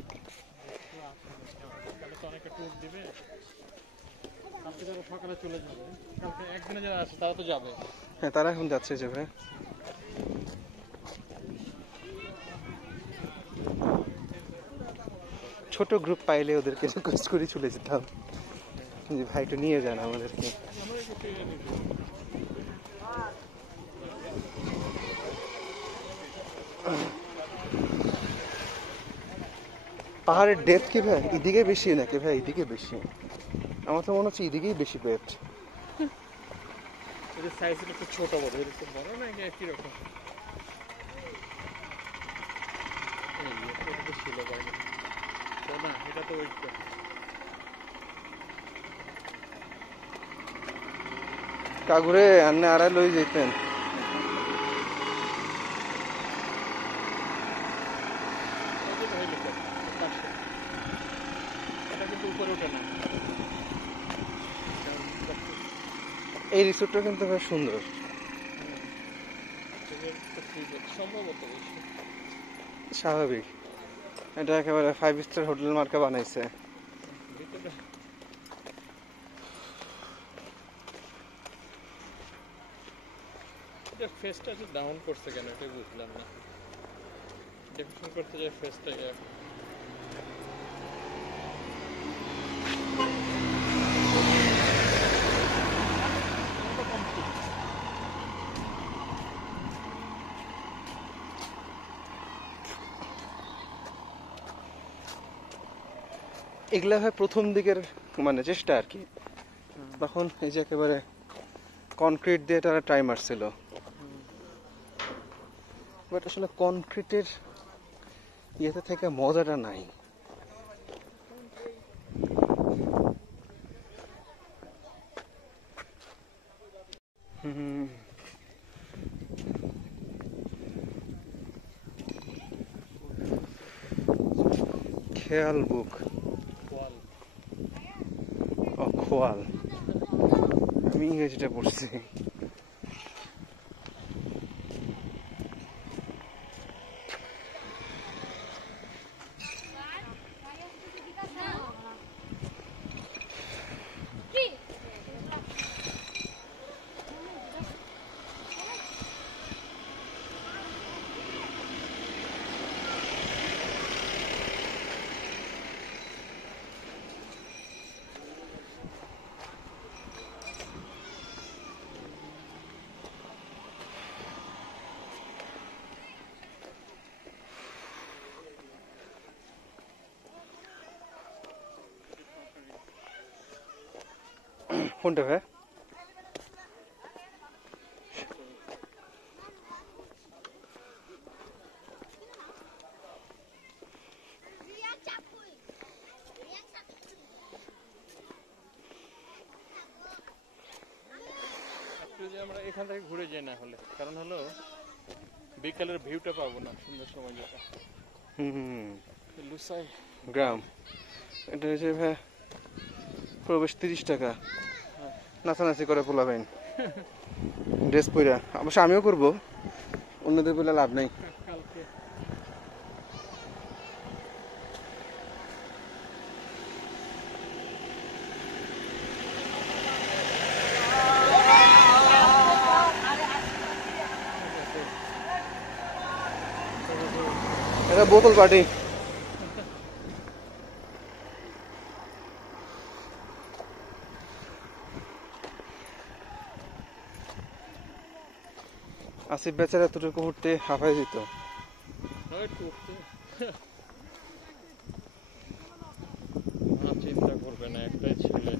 সকালে চলে যাবে, কালকে একদিনে যারা আছে তারা তো যাবে। হ্যাঁ, তারা এখন যাচ্ছে যে ভাই। ছোট গ্রুপ পাইলে ওদেরকে রিকোয়েস্ট করে চলে যেতাম যে ভাই একটু নিয়ে যান আমাদেরকে। পাহাড়ের ডেপথ কি ভাই এদিকে বেশি নাকি ভাই এদিকে বেশি? আমার তো মনে হচ্ছে এদিকেই বেশি ডেপথ। এদের সাইজ একটু ছোট বড়, এর একটু বড় না একই রকম। ছিল বাইরে না, এটা তো ওইটা। কাগুরে আন্নে আড়াই লই যেতেন। এটা কিন্তু উপরে ওঠে না। এই রিসোর্টটা কিন্তু বেশ সুন্দর। সম্ভবত স্বাভাবিক, এটা একেবারে 5 স্টার হোটেল মার্কা বানাইছে। এটা ফেসটা ডাউন করছে কেন এটা বুঝলাম না। ডেফিনেশন করতে যায় ফেসটা এগুলা হয় প্রথম দিকের মানে চেষ্টা আর কি। তখন এই যে একেবারে কনক্রিট দিয়ে তারা ট্রাই মারছিল, বাট আসলে কনক্রিটের ইয়েতে থেকে মজাটা নাই। খেয়াল বুক ও খোয়াল, আমি ইংরেজিটা পড়ছি। কোনটা ভাই? যদি আমরা এখান থেকে ঘুরে যাই না হলে, কারণ হলো বিকালের ভিউটা পাবো না সুন্দর সময় যেটা লুসাই গ্রাম। এটা হচ্ছে ভাই প্রবেশ 30 টাকা। নাচানাচি করে পোলাবেন ড্রেস পইরা, অবশ্য আমিও করবো, অন্যদের বলে লাভ নাই। কালকে এটা বোতল পার্টি। আসিফ বেচারা এতটুকু উঠতে হাঁপাই দিত। চিন্তা করবে না, একটাই ছেলে।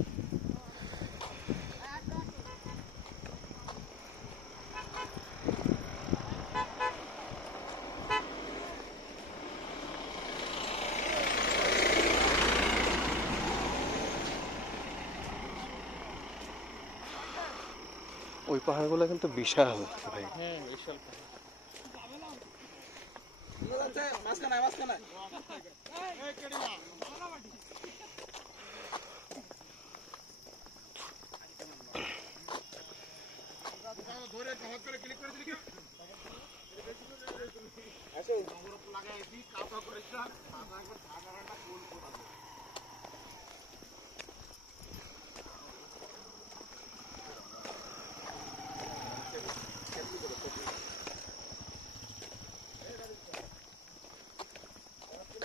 ওই পাহাড়গুলো কিন্তু বিশাল ভাই। হ্যাঁ বিশাল।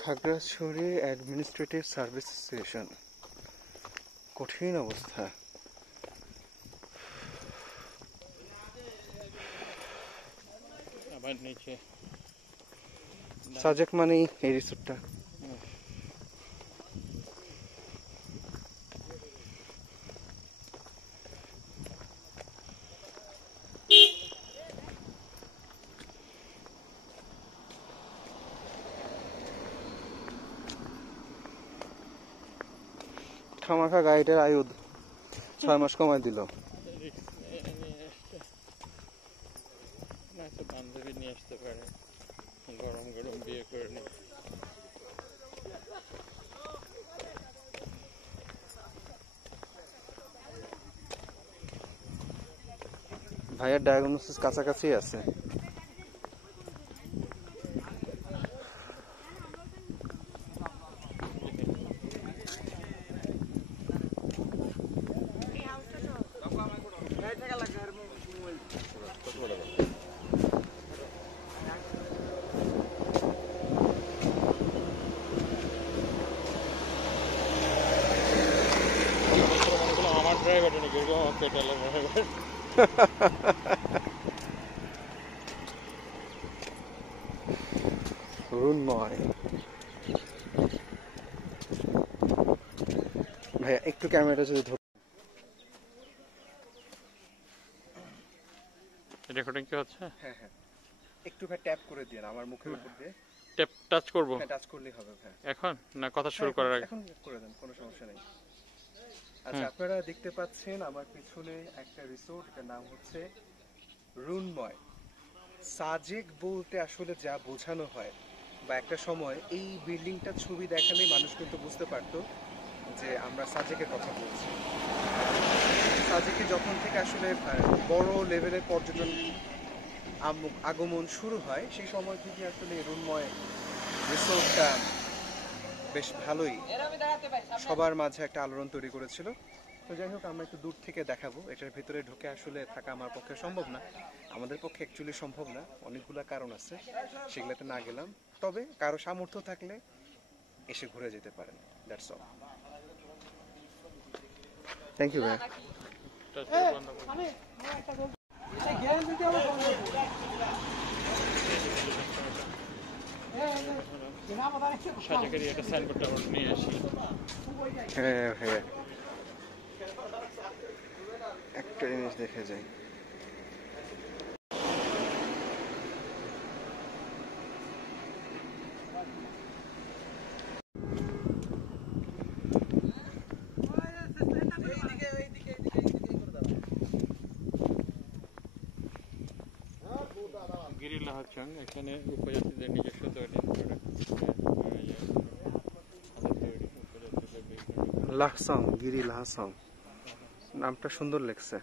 খাগড়াছড়ি অ্যাডমিনিস্ট্রেটিভ সার্ভিস স্টেশন, কঠিন অবস্থা। আবার নিচে সাজেক মানেই এই রিসোর্টটা। খামাখা গাড়িটার আয়ু 6 মাস কমায় দিল। বান্ধবী নিয়ে আসতে পারে, গরম গরম বিয়ে করে নি। ভাইয়ের ডায়াগনোসিস কাছাকাছি আছে। আমার ড্রাইভার নাকি পেট্রোলের ড্রাইভার। রুন্ময় ভাইয়া একটু ক্যামেরাটা যদি ধর। রেকর্ডিং কি হচ্ছে? হ্যাঁ হ্যাঁ, একটু ভাই ট্যাপ করে দিন আমার মুখের উপর দিয়ে। ট্যাপ টাচ করব টাচ করলেই হবে ভাই। এখন না কথা শুরু করার আগে? এখন করে দেন, কোনো সমস্যা নেই। আচ্ছা, আপনারা দেখতে পাচ্ছেন আমার পিছনে একটা রিসোর্ট, এটার নাম হচ্ছে রুন্ময়। সাজেক বলতে আসলে যা বোঝানো হয়, বা একটা সময় এই বিল্ডিংটার ছবি দেখালে মানুষ কিন্তু বুঝতে পারতো যে আমরা সাজেকের কথা বলছি। সাজেকে যখন থেকে আসলে বড় লেভেলের পর্যটন আগমন শুরু হয়, সেই সময় থেকে আসলে রুন্ময় রিসোর্টটা বেশ ভালোই সবার মাঝে একটা আলোড়ন তৈরি করেছিল। তো যাই হোক, আমরা একটু দূর থেকে দেখাবো। এটার ভিতরে ঢুকে আসলে থাকা আমার পক্ষে সম্ভব না, আমাদের পক্ষে অ্যাকচুয়ালি সম্ভব না, অনেকগুলো কারণ আছে, সেগুলোতে না গেলাম। তবে কারো সামর্থ্য থাকলে এসে ঘুরে যেতে পারেন। That's all. থ্যাংক ইউ ভাই। সাজেকের একটা সাইনবোর্ডটা নিয়ে আসি। হ্যাঁ হ্যাঁ, একটা জিনিস দেখে যাই। গিরি লাহাচাং, এখানে উপজাতিদের নিজস্ব তৈরি করে লাহসং, গিরি লাহসং, নামটা সুন্দর লাগছে।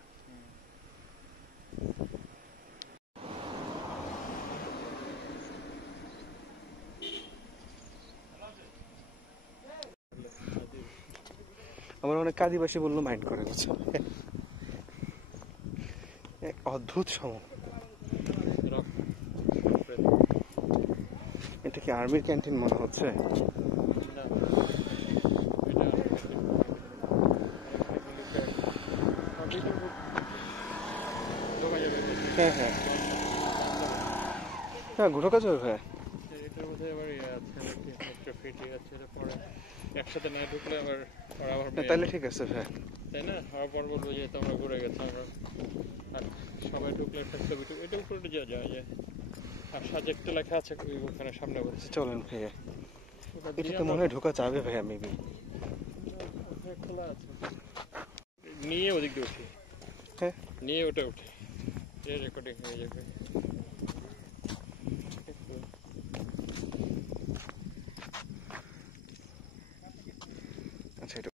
আমার অনেক আদিবাসী বললো মাইন্ড করে গেছে। এক অদ্ভুত সময়। এটা কি আর্মির ক্যান্টিন মনে হচ্ছে? হ্যাঁ হ্যাঁ হ্যাঁ, ঢোকা যাবে ভাই। এটার মধ্যে আবার একসাথে না ঢুকলে আবার তাহলে ঠিক আছে ভাই, তাই না? হওয়ার পর বলবো যে তোমরা ঘুরে গেছো, আমরা আর সবাই ঢুকলে একটা ছবি এটা উপরে যাওয়া যায়। আর সাজেকটা লেখা আছে ওখানে সামনে বলছে। চলেন ভাইয়া, এটাতে মনে হয় ঢোকা যাবে ভাইয়া, মেবি। খোলা আছে, নিয়ে ওদিক দিয়ে উঠি। হ্যাঁ, নিয়ে ওটা উঠে রেকর্ডিং হয়ে যাবে। আচ্ছা, এটা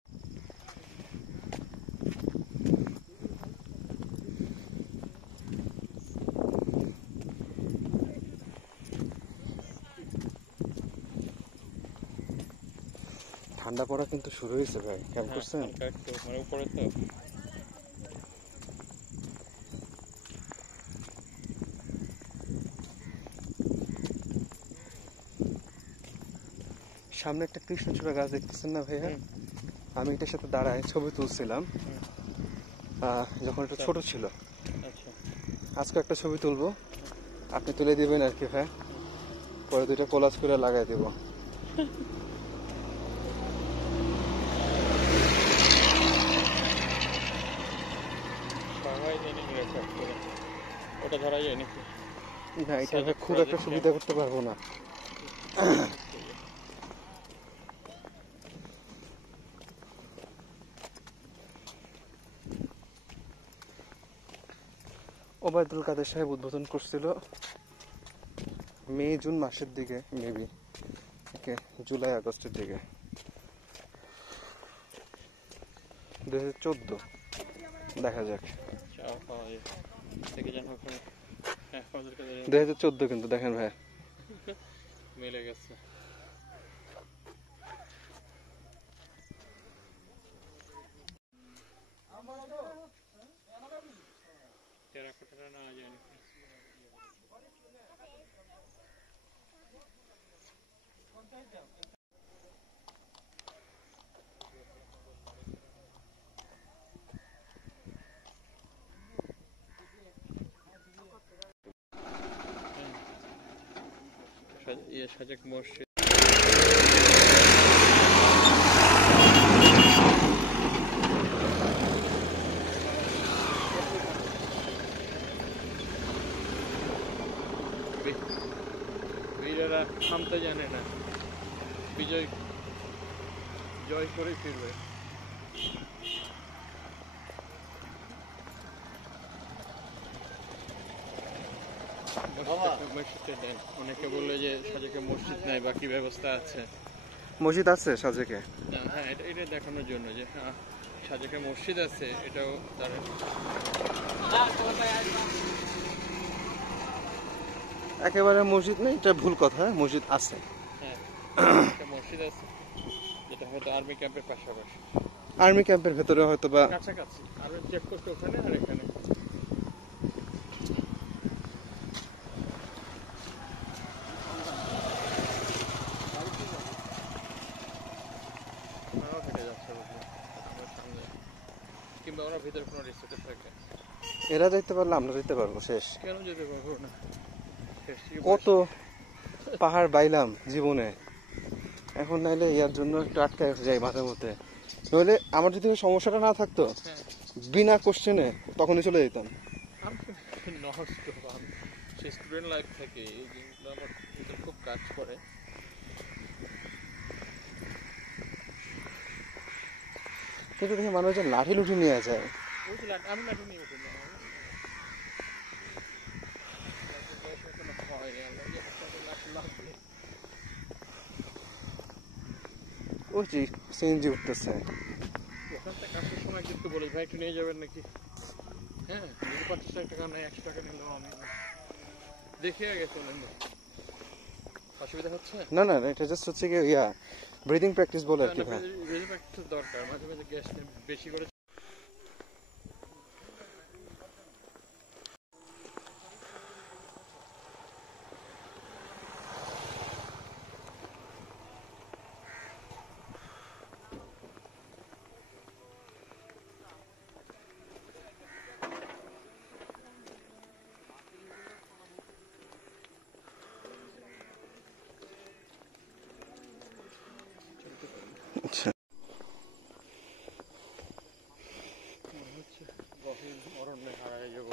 ঠান্ডা পড়া কিন্তু শুরু হয়েছে ভাই, খেয়াল করছেন? একটু মানে উপরে তো সামনে একটা কৃষ্ণচূড়া গাছ দেখতেছেন না ভাইয়া? আমি এটার সাথে দাঁড়ায় ছবি তুলছিলাম যখন এটা ছোট ছিল। আচ্ছা, আজকে একটা ছবি তুলবো, আপনি তুলে দিবেন আর কি ভাই, পরে দুইটা কোলাজ করে লাগাই দেব। সবাই জানি রেকর্ড করে ওটা ধরা যায় নাকি? না, এটা ভাই খুব একটা সুবিধা করতে পারবো না। ওবায়দুল কাদের সাহেব উদ্বোধন করছিল মে জুন মাসের দিকে, মেবি জুলাই আগস্টের দিকে, 2014। দেখা যাক। 2014 কিন্তু দেখেন ভাই, মিলে গেছে। টেরাকোটা না জানি সাজেক মসজিদ। বীরেরা থামতে জানে না, বিজয় জয় করে ফিরবে। অনেকে বললো যে সাজেকে মসজিদ নাই, বাকি ব্যবস্থা আছে। মসজিদ আছে সাজেকে? হ্যাঁ, এটা দেখানোর জন্য যে হ্যাঁ সাজেকে মসজিদ আছে, এটাও তার একেবারে মসজিদ নেই, এটা ভুল কথা, মসজিদ আছে। হ্যাঁ, মসজিদ আছে, যেটা হয়তো আর্মি ক্যাম্পের পাশাপাশি, আর্মি ক্যাম্পের ভেতরে হয়তো বা কাছাকাছি। আর চেক করতে ওখানে আর এখানে। কিংবা ওরা ভিতরে কোনো রিসোর্টে থাকে, এরা যাইতে পারলে আমরা যেতে পারবো। শেষ কেন যেতে পারবো না? কত পাহাড় বাইলাম জীবনে, এখন নাইলে ইয়ার জন্য একটু আটকায় যাই মাঝে মধ্যে। নইলে আমার যদি সমস্যাটা না থাকতো, বিনা কোশ্চেনে তখনই চলে যেতাম। আমি নষ্ট সেই স্টুডেন্ট লাইফ থেকে এই জিনিসগুলো আমার ভিতরে খুব কাজ করে। কিন্তু দেখি মানুষজন লাঠি লুঠি নিয়ে যায়। ওই যে আমি লাঠি নিয়ে উঠি না, ওই যে সিএনজি উঠতেছে। ওখান থেকে আসার সময় কিন্তু বলি ভাই একটু নিয়ে যাবেন নাকি, হ্যাঁ 50 টাকা নেই 100 টাকা নিলেও আমি দেখে গেছে। অসুবিধা হচ্ছে না না, এটা জাস্ট হচ্ছে কি ইয়া ব্রিদিং প্র্যাকটিস বলে আর কি ভাই। প্র্যাকটিস দরকার, মাঝে মাঝে গ্যাস বেশি করে। আচ্ছা গভীর অরণ্যে হারায় যাব।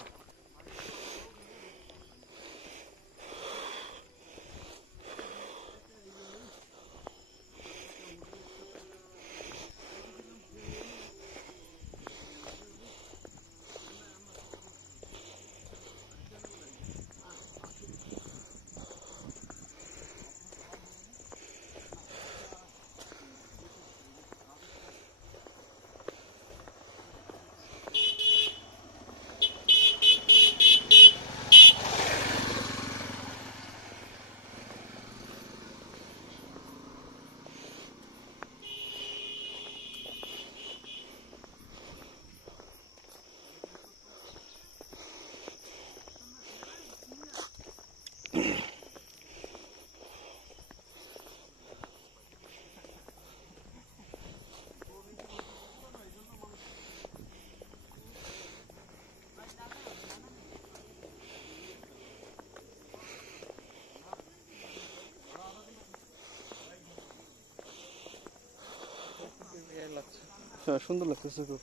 সুন্দর লাগতেছে খুব।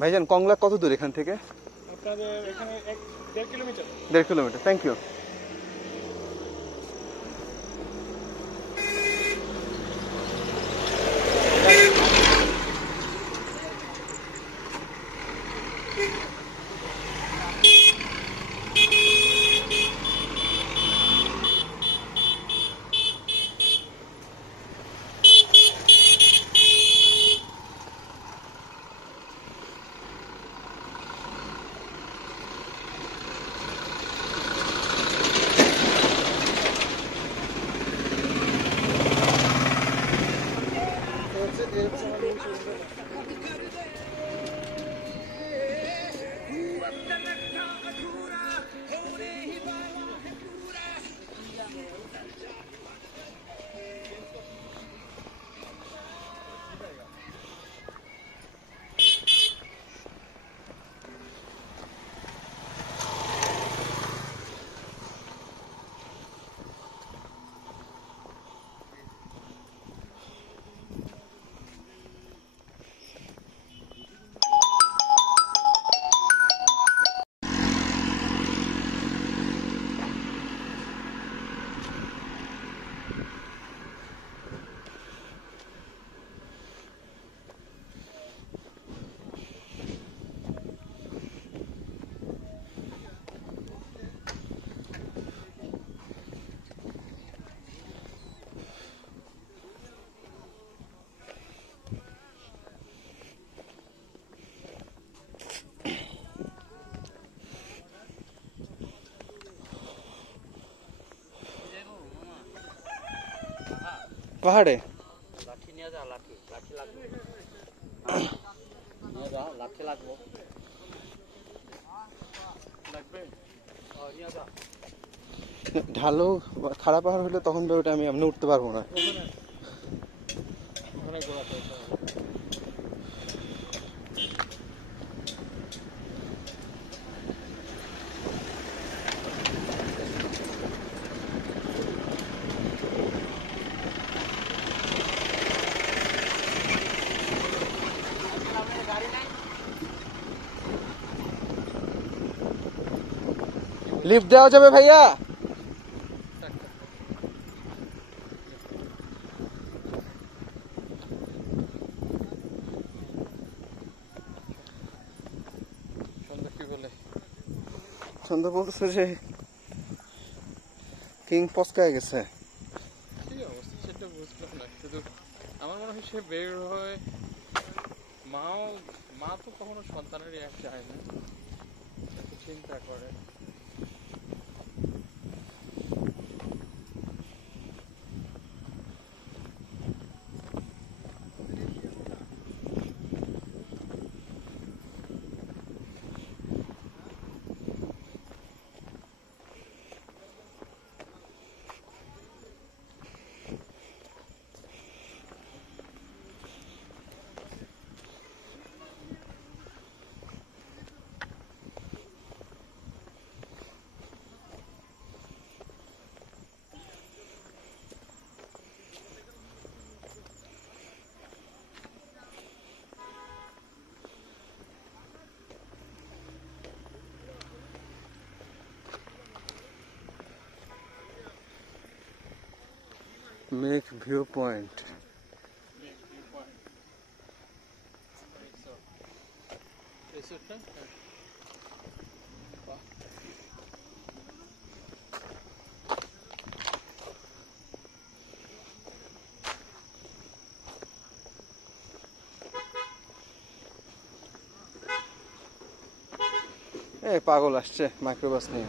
ভাইজান কংলা কত দূর এখান থেকে? আপনাদের এখানে 1.5 কিলোমিটার। 1.5 kilometre, thank you. পাহাড়ে লাঠি নিয়ে যা, লাঠি লাগবে, নিয়ে যা, লাঠি লাগবে, নিয়ে যা। ঢালু খারাপ পাহাড় হলে তখন তো ওটা আমি এমনি উঠতে পারবো না। ওখানে ঘোরা লিফট দেওয়া যাবে ভাইয়া? সন্ধ্যা কি বলে? সন্ধ্যা বলতেছে যে কিং পস্কায় গেছে। কি অবস্থা সেটা বুঝলাম না, শুধু আমার মনে হয় সে বের হয়, মা তো কখনো সন্তানেরই এক চায় না, চিন্তা করে। Make view point. পাগল আসছে মাইক্রোবাস নিয়ে।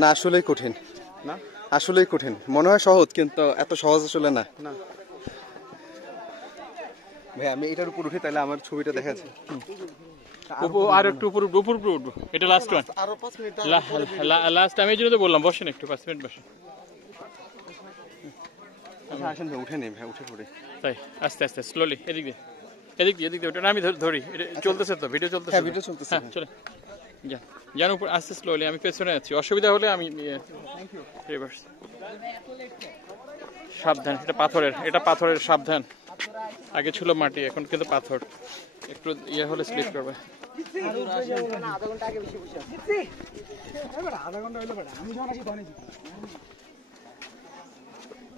না আসলেই কঠিন, না আসলেই কঠিন। মনে হয় সহজ, কিন্তু এত সহজ আসলে না। না ভাই আমি এটার উপর উঠি, তাহলে আমার ছবিটা দেখা যাচ্ছে। আর একটু উপর উপর উঠবো, এটা লাস্ট ওয়ান, আরো 5 মিনিট লাস্ট। আমি এই জন্য তো বললাম বসেন একটু, 5 মিনিট বসেন। আসেন ভাই, উঠে নেই ভাই, উঠে পড়ে। তাই আস্তে আস্তে স্লোলি, এদিক দিয়ে ওটা আমি ধরি, এটা চলতেছে তো, ভিডিও চলতেছে। হ্যাঁ, ভিডিও চলতেছে। হ্যাঁ চলে যান উপর আস্তে স্লোলি, আমি পেছনে আছি, অসুবিধা হলে আমি রিভার্স। সাবধান, এটা পাথরের সাবধান। আগে ছিল মাটি, এখন কিন্তু পাথর, একটু ইয়ে হলে স্লিপ করবে।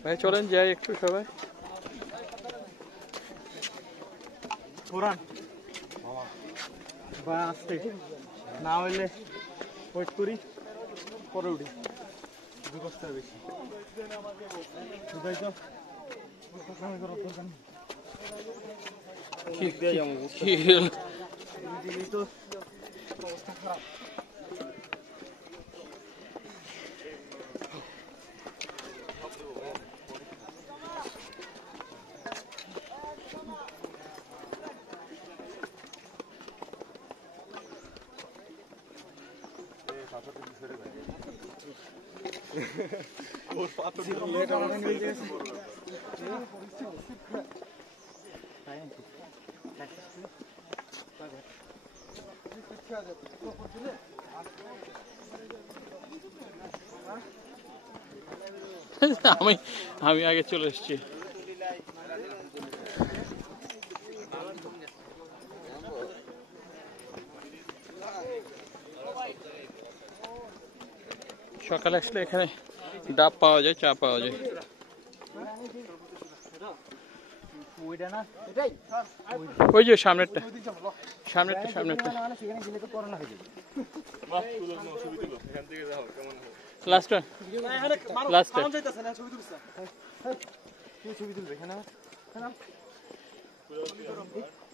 ভাই চলেন যাই একটু সবাই। পুরান বা আসতে না হইলে ওয়েট করি, পরে উঠি। 2 বস্তার বেশি তো আমি আমি আগে চলে এসেছি। সকালে আসলে এখানে ডাব পাওয়া যায়, চা পাওয়া যায়। ওই যে সামনেরটা সামনেরটা সামনেরটা লাস্ট লাস্ট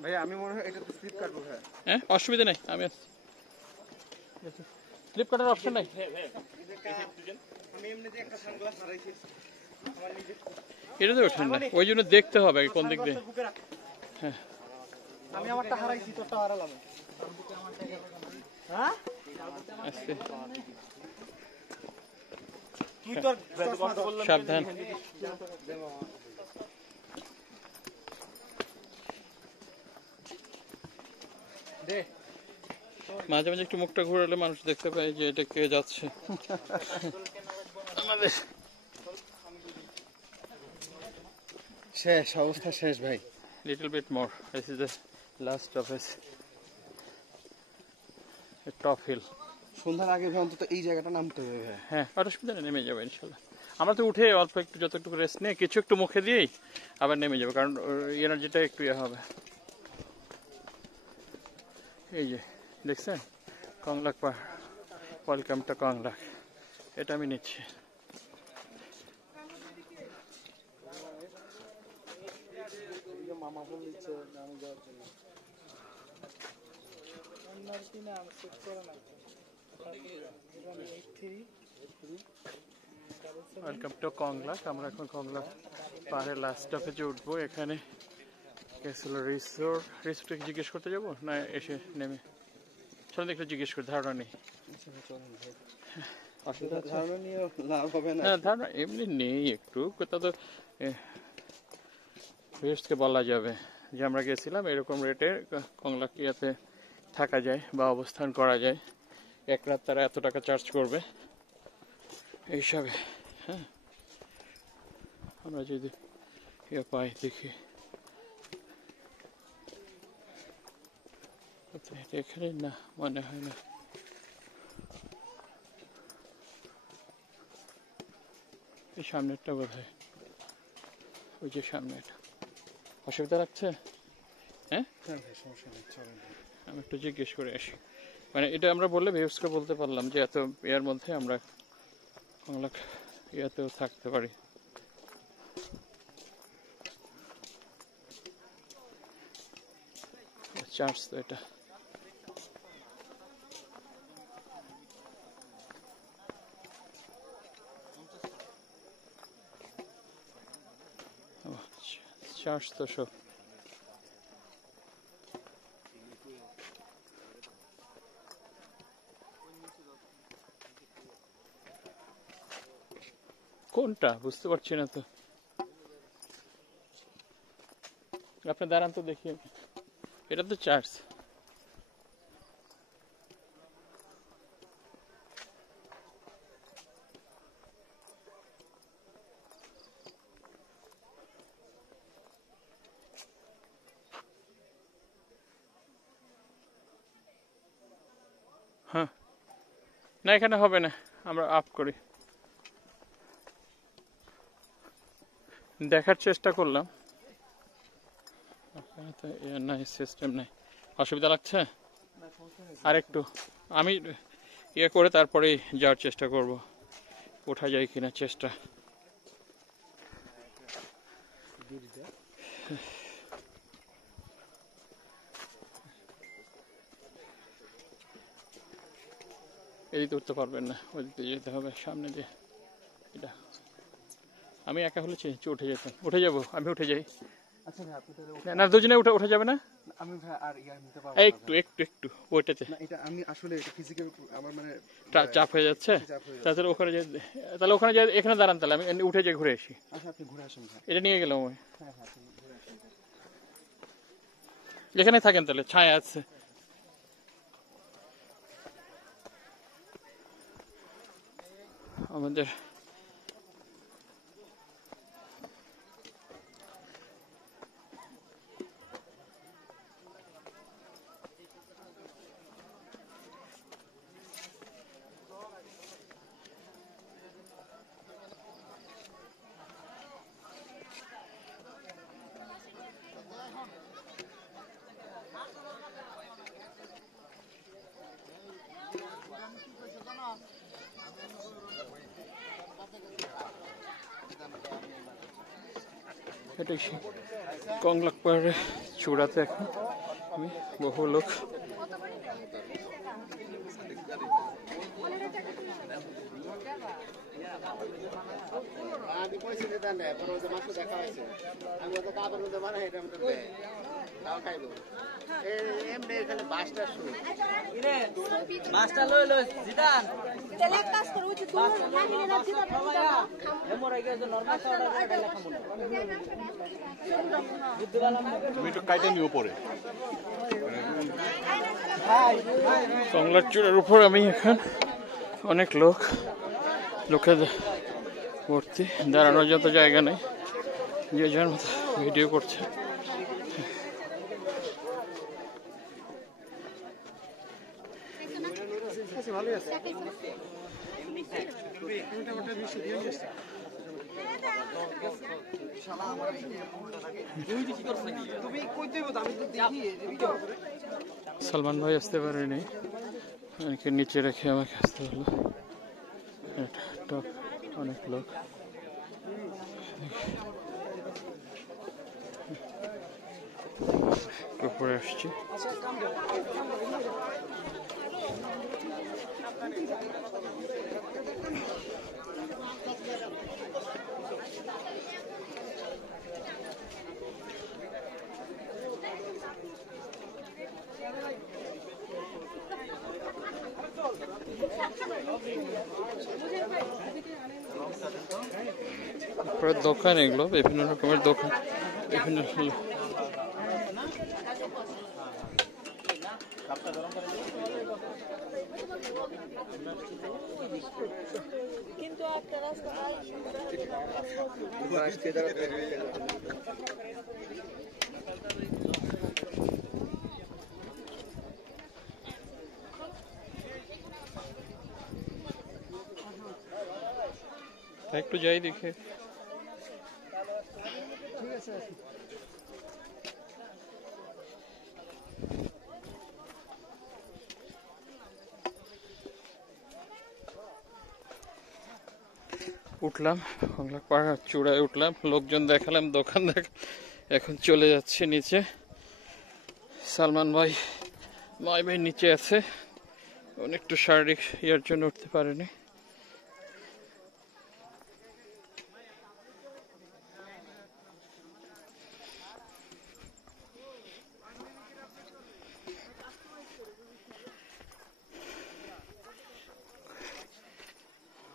ভাই আমি মনে হয় এটা তো স্লিপ কাটবো ভাই। হ্যাঁ অসুবিধা নেই, আমি আসছি। স্লিপ কাটার অপশন নাই। এটাতে ওঠেন না, ওই জন্য দেখতে হবে কোন দিক দিয়ে। হ্যাঁ আমি আমারটা হারাইছি, তোরটা হারালাম। হ্যাঁ আস্তে তুই তোর সাবধান। মাঝে মাঝে একটু মুখটা ঘুরালে মানুষ দেখতে পায় যে এটা কে যাচ্ছে। আমাদের শেষ অবস্থা শেষ ভাই। little bit more. This is the last of his top hill. সন্ধ্যার আগে ভাই অন্তত এই জায়গাটা নামতে হবে ভাই। হ্যাঁ অসুবিধা নেই, নেমে যাবে ইনশাল্লাহ। আমরা তো উঠে অল্প একটু যতটুকু রেস্ট নিয়ে কিছু একটু মুখে দিয়েই আবার নেমে যাবে, কারণ এনার্জিটা একটু ইয়ে হবে। এই যে দেখছেন কংলাক পাহাড়, ওয়েলকাম টু কংলাক, এটা আমি নিচ্ছি। Welcome to Konglak. আমরা এখন কংলাক পাহাড়ের লাস্ট স্টপেজে উঠবো। এখানে রিসোর্টে জিজ্ঞেস করতে যাবো না এসে নেমে? চলো একটু জিজ্ঞেস করি, ধারণা নেই। ধারণা নিয়ে লাভ হবে না। হ্যাঁ ধারণা এমনি নেই একটু, কোথাও তো কে বলা যাবে যে আমরা গেছিলাম এরকম রেটে কংলাক ইয়াতে থাকা যায় বা অবস্থান করা যায়, এক রাত তারা এত টাকা চার্জ করবে এই হিসাবে। হ্যাঁ আমরা যদি ইয়ে পাই দেখি। এখানে না মনে হয় না, এই সামনেরটা বোধ হয়, ওই যে সামনেটা। অসুবিধা লাগছে? হ্যাঁ আমি একটু জিজ্ঞেস করে আসি। মানে এটা আমরা বললে ভিউসকে বলতে পারলাম যে এত এর মধ্যে আমরা কংলাক ইয়াতেও থাকতে পারি। চার্জ তো এটা। চার্জ তো সব কোনটা বুঝতে পারছি না তো। আপনি দাঁড়ান তো দেখি, এটা তো চার্জ। হ্যাঁ না এখানে হবে না, আমরা আপ করি। দেখার চেষ্টা করলাম, নাই সিস্টেম নাই। অসুবিধা লাগছে? আর একটু আমি ইয়ে করে তারপরেই যাওয়ার চেষ্টা করব, ওঠা যায় কিনা চেষ্টা। এদিকে উঠতে পারবেন না, ওদিকে যেতে হবে সামনে দিয়ে। এটা আমি একা হলে উঠে যেতাম, উঠে যাবো, আমি উঠে যাই। আচ্ছা ভাই আপনি না দুজনে উঠে যাবে না? আমি ভাই আর ইয়ার নিতে পারবো একটু একটু একটু ওইটাতে না। এটা আমি আসলে এটা ফিজিক্যাল আমার মানে চাপ হয়ে যাচ্ছে। তাহলে ওখানে যাই, তাহলে ওখানে যাই, এখানে দাঁড়ান, তাহলে আমি উঠে যাই ঘুরে আসি। আচ্ছা আপনি ঘুরে আসুন ভাই। এটা নিয়ে গেলাম আমি। হ্যাঁ হ্যাঁ ঘুরে আসুন। এখানে থাকেন তাহলে, ছায়া আছে। আমাদের এটা কংলাক পাহাড়ের চূড়াতে এখন আমি বহু লোক কংলার চূড়ার উপর আমি এখন অনেক লোকের ভর্তি, দাঁড়ানোর যত জায়গা নেই, যে যার মতো ভিডিও করছে। সালমান ভাই আসতে পারেনি, অনেকে নিচে রেখে আমাকে আসতে হলো। অনেক লোক উপরে আসছি। দোকান, এগুলো বিভিন্ন রকমের দোকান, বিভিন্ন কিন্তু একটা রাস্তা একটু যাই দেখে। উঠলাম কংলাক পাহাড় চূড়ায় উঠলাম, লোকজন দেখালাম, দোকান এখন চলে যাচ্ছে নিচে। সালমান ভাই মাই ভাই নিচে আছে, অনেকটু শারীরিক ইয়ার জন্য উঠতে পারেনি।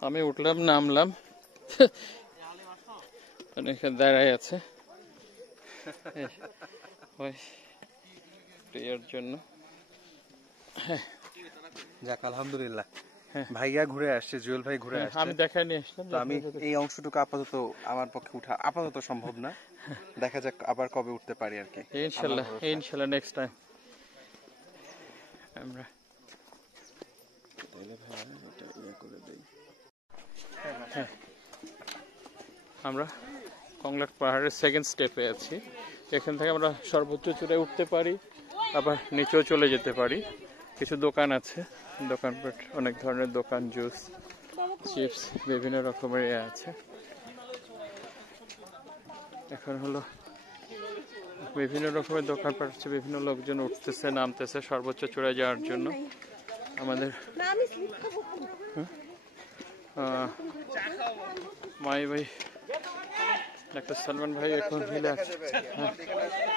আমি উঠলাম, নামলাম, অনেকে দাঁড়ায় আছে এর জন্য। যাক আলহামদুলিল্লাহ, ভাইয়া ঘুরে আসছে, জুয়েল ভাই ঘুরে আসছে, আমি দেখাই নিয়ে আসলাম। তো আমি এই অংশটুকু আপাতত আমার পক্ষে উঠা আপাতত সম্ভব না, দেখা যাক আবার কবে উঠতে পারি আর কি। ইনশাল্লাহ ইনশাল্লাহ নেক্সট টাইম আমরা আমরা কংলাক পাহাড়ের সেকেন্ড স্টেপে আছি। এখান থেকে আমরা সর্বোচ্চ চূড়ায় উঠতে পারি, আবার নিচেও চলে যেতে পারি। কিছু দোকান আছে, দোকানপাট অনেক ধরনের দোকান, জুস, চিপস, বিভিন্ন রকমের আছে। এখন হলো বিভিন্ন রকমের দোকানপাট আছে, বিভিন্ন লোকজন উঠতেছে নামতেছে সর্বোচ্চ চূড়ায় যাওয়ার জন্য। আমাদের মাই ভাই ডাক্তার সালমান ভাই এখন হিলে আছে।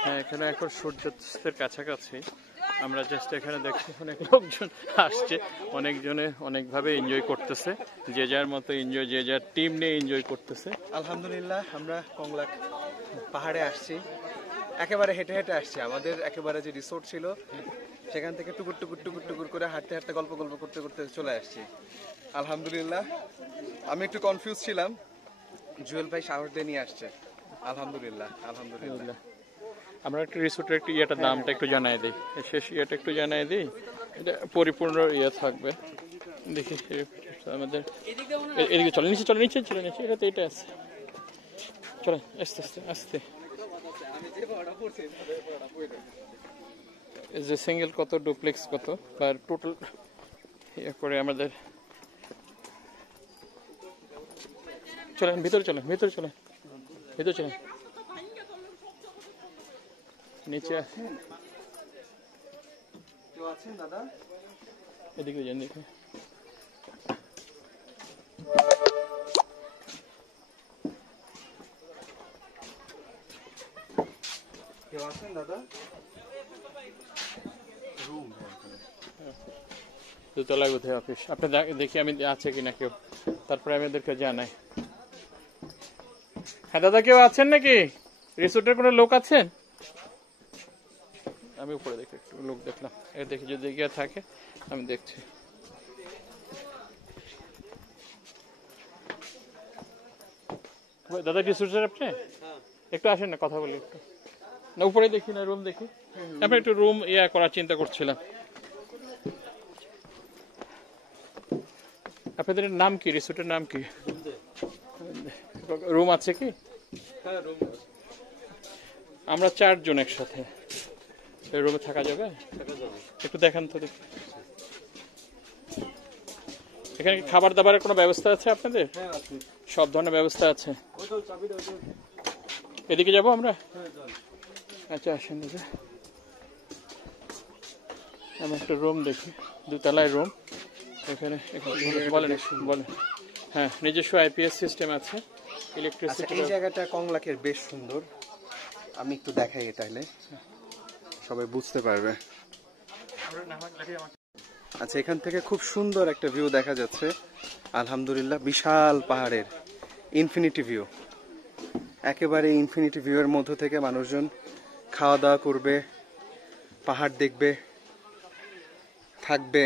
হ্যাঁ, এখানে এখন সূর্যাস্তের কাছাকাছি আমরা জাস্ট এখানে দেখছি অনেক লোকজন আসছে, অনেকজনে অনেকভাবে এনজয় করতেছে, যে যার মতো এনজয়, যে যার টিম নিয়ে এনজয় করতেছে। আলহামদুলিল্লাহ আমরা কংলাক পাহাড়ে আসছি, একেবারে হেঁটে হেঁটে আসছি। আমাদের একেবারে যে রিসোর্ট ছিল সেখান থেকে টুকুর টুকুর টুকুর টুকুর করে হাঁটতে হাঁটতে গল্প করতে করতে চলে আসছি। আলহামদুলিল্লাহ, আমি একটু কনফিউজ ছিলাম, জুয়েল ভাই সাহস দিয়ে নিয়ে আসছে। আলহামদুলিল্লাহ আলহামদুলিল্লাহ। আমরা একটু রিসোর্টের একটু ইয়েটার দামটা একটু জানাই দিই, শেষ ইয়েটা একটু জানাই দিই, এটা পরিপূর্ণ ইয়ে থাকবে। দেখি আমাদের এদিকে চলে, নিচে চলে, নিচে চলে, নিচে এটা তো এটা আছে, চলে আস্তে আস্তে আস্তে। যে সিঙ্গেল কত, ডুপ্লেক্স কত, বা টোটাল ইয়ে করে আমাদের। চলেন ভিতরে, চলেন ভিতরে, চলেন ভিতরে, চলেন নিচে কেউ আছেন দাদা? এদিকে যান, দেখি কেউ আছেন দাদা? দোতলায় বোধহয় অফিস। আপনি দেখি আমি আছে কিনা কেউ, তারপরে আমি ওদেরকে জানাই। হ্যাঁ দাদা, কেউ আছেন নাকি? রিসোর্টের কোনো লোক আছেন? আমি উপরে দেখি, একটু লোক দেখলাম, দেখি যদি গিয়ে থাকে আমি দেখছি। দাদা রিসোর্টের আপনি একটু আসেন না, কথা বলি একটু। না উপরে দেখি, না রুম দেখি, আমি একটু রুম ইয়া করার চিন্তা করছিলাম। আপনাদের নাম কি, রিসোর্টের নাম কি? রুম আছে কি? আমরা 4 জন একসাথে রুমে থাকা যাবে? একটু দেখান তো দেখি। এখানে কি খাবার দাবারের কোনো ব্যবস্থা আছে আপনাদের? সব ধরনের ব্যবস্থা আছে। এদিকে যাবো আমরা? আচ্ছা আসেন দাদা, আমি একটা রুম দেখি, 2 তলায় রুম। এখানে বলেন বলেন। হ্যাঁ, নিজস্ব আইপিএস সিস্টেম আছে, ইলেকট্রিসিটি। এই জায়গাটা কংলাকের বেশ সুন্দর, আমি একটু দেখাই তাহলে সবাই বুঝতে পারবে। আচ্ছা, এখান থেকে খুব সুন্দর একটা ভিউ দেখা যাচ্ছে আলহামদুলিল্লাহ। বিশাল পাহাড়ের ইনফিনিটি ভিউ, একেবারে ইনফিনিটি ভিউ এর মধ্য থেকে মানুষজন খাওয়া দাওয়া করবে, পাহাড় দেখবে, থাকবে,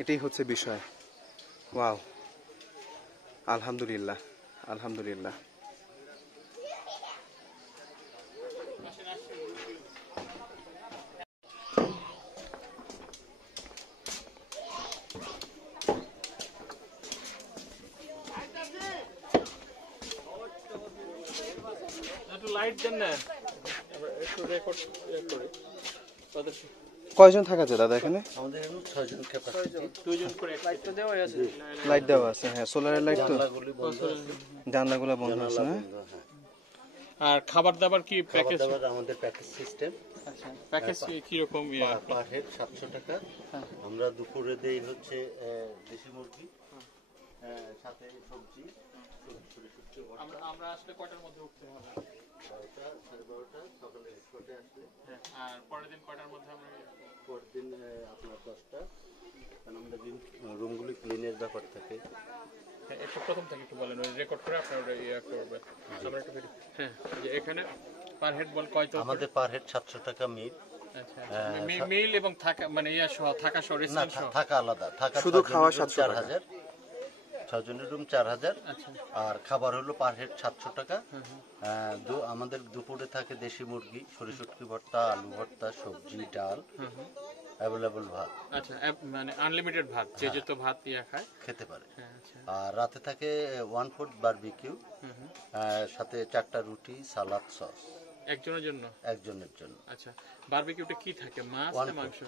এটাই হচ্ছে বিষয়। ওয়াও, আলহামদুলিল্লাহ আলহামদুলিল্লাহ। লাইট দেন না, একটু রেকর্ড করি। কয়জন থাকা যায় দাদা এখানে? আমাদের এখানে 6 জন ক্যাপাসিটি, 2 জন করে। লাইট তো দেওয়া আছে, লাইট দেওয়া আছে, হ্যাঁ সোলারের লাইট তো। জানলাগুলো বন্ধ আছে না? আর খাবার দাবার কি প্যাকেজ? খাবার আমাদের প্যাকেজ সিস্টেম। আচ্ছা, প্যাকেজ কি রকম? পার হেড 700 টাকা। আমরা দুপুরে দেই হচ্ছে দেশি মুরগি, সাথে সবজি। আমরা আসলে কয়টার মধ্যে উঠতে হবে? 12টা, 12:30 সকালে রিসোর্টে আসলে। আর পরের দিন কয়টার মধ্যে আমরা? পরের দিন আপনার 10টা, কারণ আমাদের রুমগুলি ক্লিনের ব্যাপার থাকে। একটু প্রথম থেকে একটু বলেন, ওই রেকর্ড করে আপনারা ইয়ে করবে। আমরা একটু হ্যাঁ, যে এখানে পার হেড বল কয়তো? আমাদের পার হেড 700 টাকা মিল। আচ্ছা, মিল এবং থাকা মানে ইয়া সহ, থাকা সহ, না, রেস্টুরেন্ট সহ? থাকা আলাদা, থাকা শুধু খাওয়া 700 টাকা। 4000, 6 জনের রুম 4000। আচ্ছা, আর খাবার হলো পার হেড 700 টাকা। আমাদের দুপুরে থাকে দেশি মুরগি, সরিষটকি ভর্তা, আলু ভর্তা, সবজি, ডাল, অ্যাভেলেবল ভাত। আচ্ছা, মানে আনলিমিটেড ভাত, যে যত ভাত ইয়া খায় খেতে পারে। হ্যাঁ, আচ্ছা। আর রাতে থাকে 1/4 বারবিকিউ, সাথে 4টা রুটি, সালাদ, সস। একজনের জন্য? একজনের জন্য। আচ্ছা, বারবিকিউতে কি থাকে, মাছ না মাংস?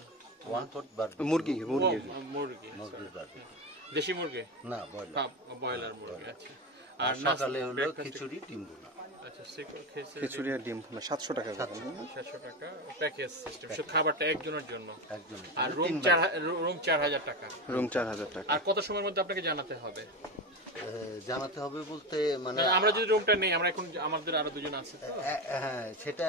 1/4 বারবিকিউ, মুরগি ও, মুরগি মুরগি। মুরগির বারবিকিউ। দেশি মুরগি না, ব্রয়লার। ব্রয়লার মুরগি। আচ্ছা, আর সকালে হলো খিচুড়ি, ডিম ভুনা। আচ্ছা, খিচুড়ি আর ডিম 700 টাকা। 700 টাকা প্যাকেজ সিস্টেম, শুধু খাবারটা একজনের জন্য। একজনের আর জন্য। রুম 4000 টাকা। রুম 4000 টাকা। আর কত সময়ের মধ্যে আপনাকে জানাতে হবে? জানাতে হবে বলতে মানে আমরা যদি রুমটা নেই, আমরা এখন আমাদের আরো দুজন আছে তো, হ্যাঁ সেটা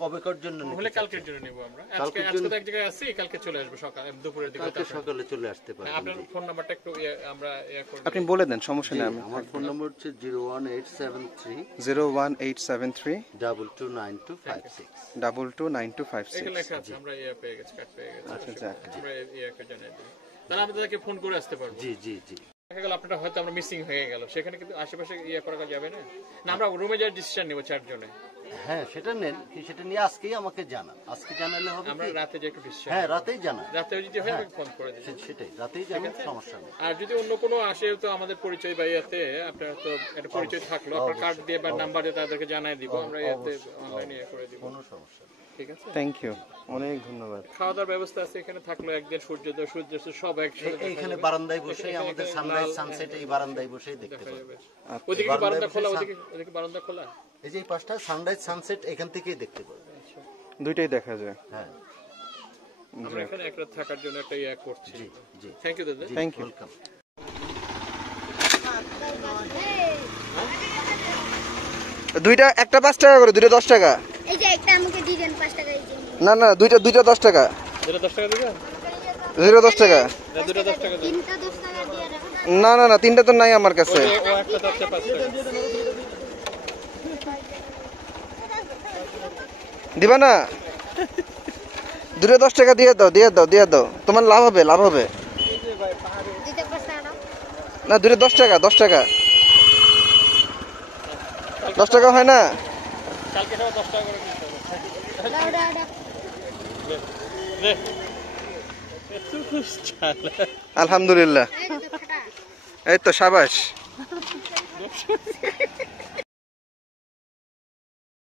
কবেকার জন্য নিতে হলে চাচ্ছেন? কালকের জন্য নেব আমরা। আজকে কালকের আজকে জন্য- তো এক জায়গায় আছি, কালকে চলে আসবো সকালে দুপুরের দিকে। কালকে সকালে চলে আসতে পারবেন। আপনার ফোন নাম্বারটা একটু আমরা করে আপনি বলে দেন, সমস্যা নেই। আমি আমার ফোন নম্বর হচ্ছে 01873 01873 229256। 229256। এখানে লেখা আছে, আমরা পেয়ে গেছি, কার্ড পেয়ে গেছি। আচ্ছা যাক, আমরা জানাই দিই, তাহলে আমরা তাদেরকে ফোন করে আসতে পারবো। জি জি জি। দেখা গেল আপনারা হয়তো আমরা মিসিং হয়ে গেল, সেখানে কিন্তু আশেপাশে করা যাবে না? না আমরা রুমে যাওয়ার ডিসিশন নেবো 4 জনে। হ্যাঁ সেটা নেন, সেটা নিয়ে আজকেই আমাকে জানান। আজকে জানালে হবে আমরা কি? রাতে যে একটু ডিসিশন, হ্যাঁ রাতেই জানান। রাতে যদি হয় আমাকে ফোন করে দিন। সেটাই রাতেই জানান, সমস্যা নেই। আর যদি অন্য কোনো আসে তো আমাদের পরিচয় বা ইয়াতে আপনার তো একটা পরিচয় থাকলো, আপনার কার্ড দিয়ে বা নাম্বার দিয়ে তাদেরকে জানাই দিব, আমরা ইয়াতে অনলাইনে করে দিব। কোনো সমস্যা নেই। ঠিক আছে, থ্যাংক ইউ, অনেক ধন্যবাদ। খাওয়া দাওয়ার ব্যবস্থা আছে এখানে, থাকলো একদিন সূর্যোদয় সূর্যাস্ত সব একসাথে দেখা এইখানে যাবে। বারান্দায় বসে এখানে আমাদের লাল, সানরাইজ সানসেট এই বারান্দায় বসেই দেখতে দেখা পাবেন। যাবে। ওদিকে কি বারান্দা বারান্দায় খোলা? বসে ওদিকে বারান্দা খোলা? এই যে এই পাশটা সানরাইজ সানসেট এখান থেকেই দেখতে পাবেন। দুইটাই দেখা যায়। হ্যাঁ আমরা এখানে একটা থাকার জন্য একটা ইয়া করছি। জি জি থ্যাংক ইউ দাদা। Thank you. ওয়েলকাম। দুইটা একটা 5 টাকা করে, দুইটা 10 টাকা। এই যে একটা আমাকে দিয়ে দেন 5 টাকা এই যে না না, দুইটা 10 টাকা। যেটা 10 টাকা দিবেন? দুইটা 10 টাকা। না দুটো 10 টাকা দিন। তিনটা 10 টাকা দিয়ে রাখো। না না না, তিনটা তো নাই আমার কাছে। ও একটা চাচ্ছে 5 টাকা। দিবা না? দুইটা 10 টাকা দিয়ে দাও, দিয়ে দাও, দিয়ে দাও, তোমার লাভ হবে, লাভ হবে। দুইটা 5 টাকা দাও। না দুইটা 10 টাকা, 10 টাকা। 10 টাকা হয় না? কালকে খাওয়া 10 টাকা করে দিতে হবে। দাও দাও দাও। দে। এত খুশ চালা। আলহামদুলিল্লাহ, এই যে ফাটা। এই তো সাবাস।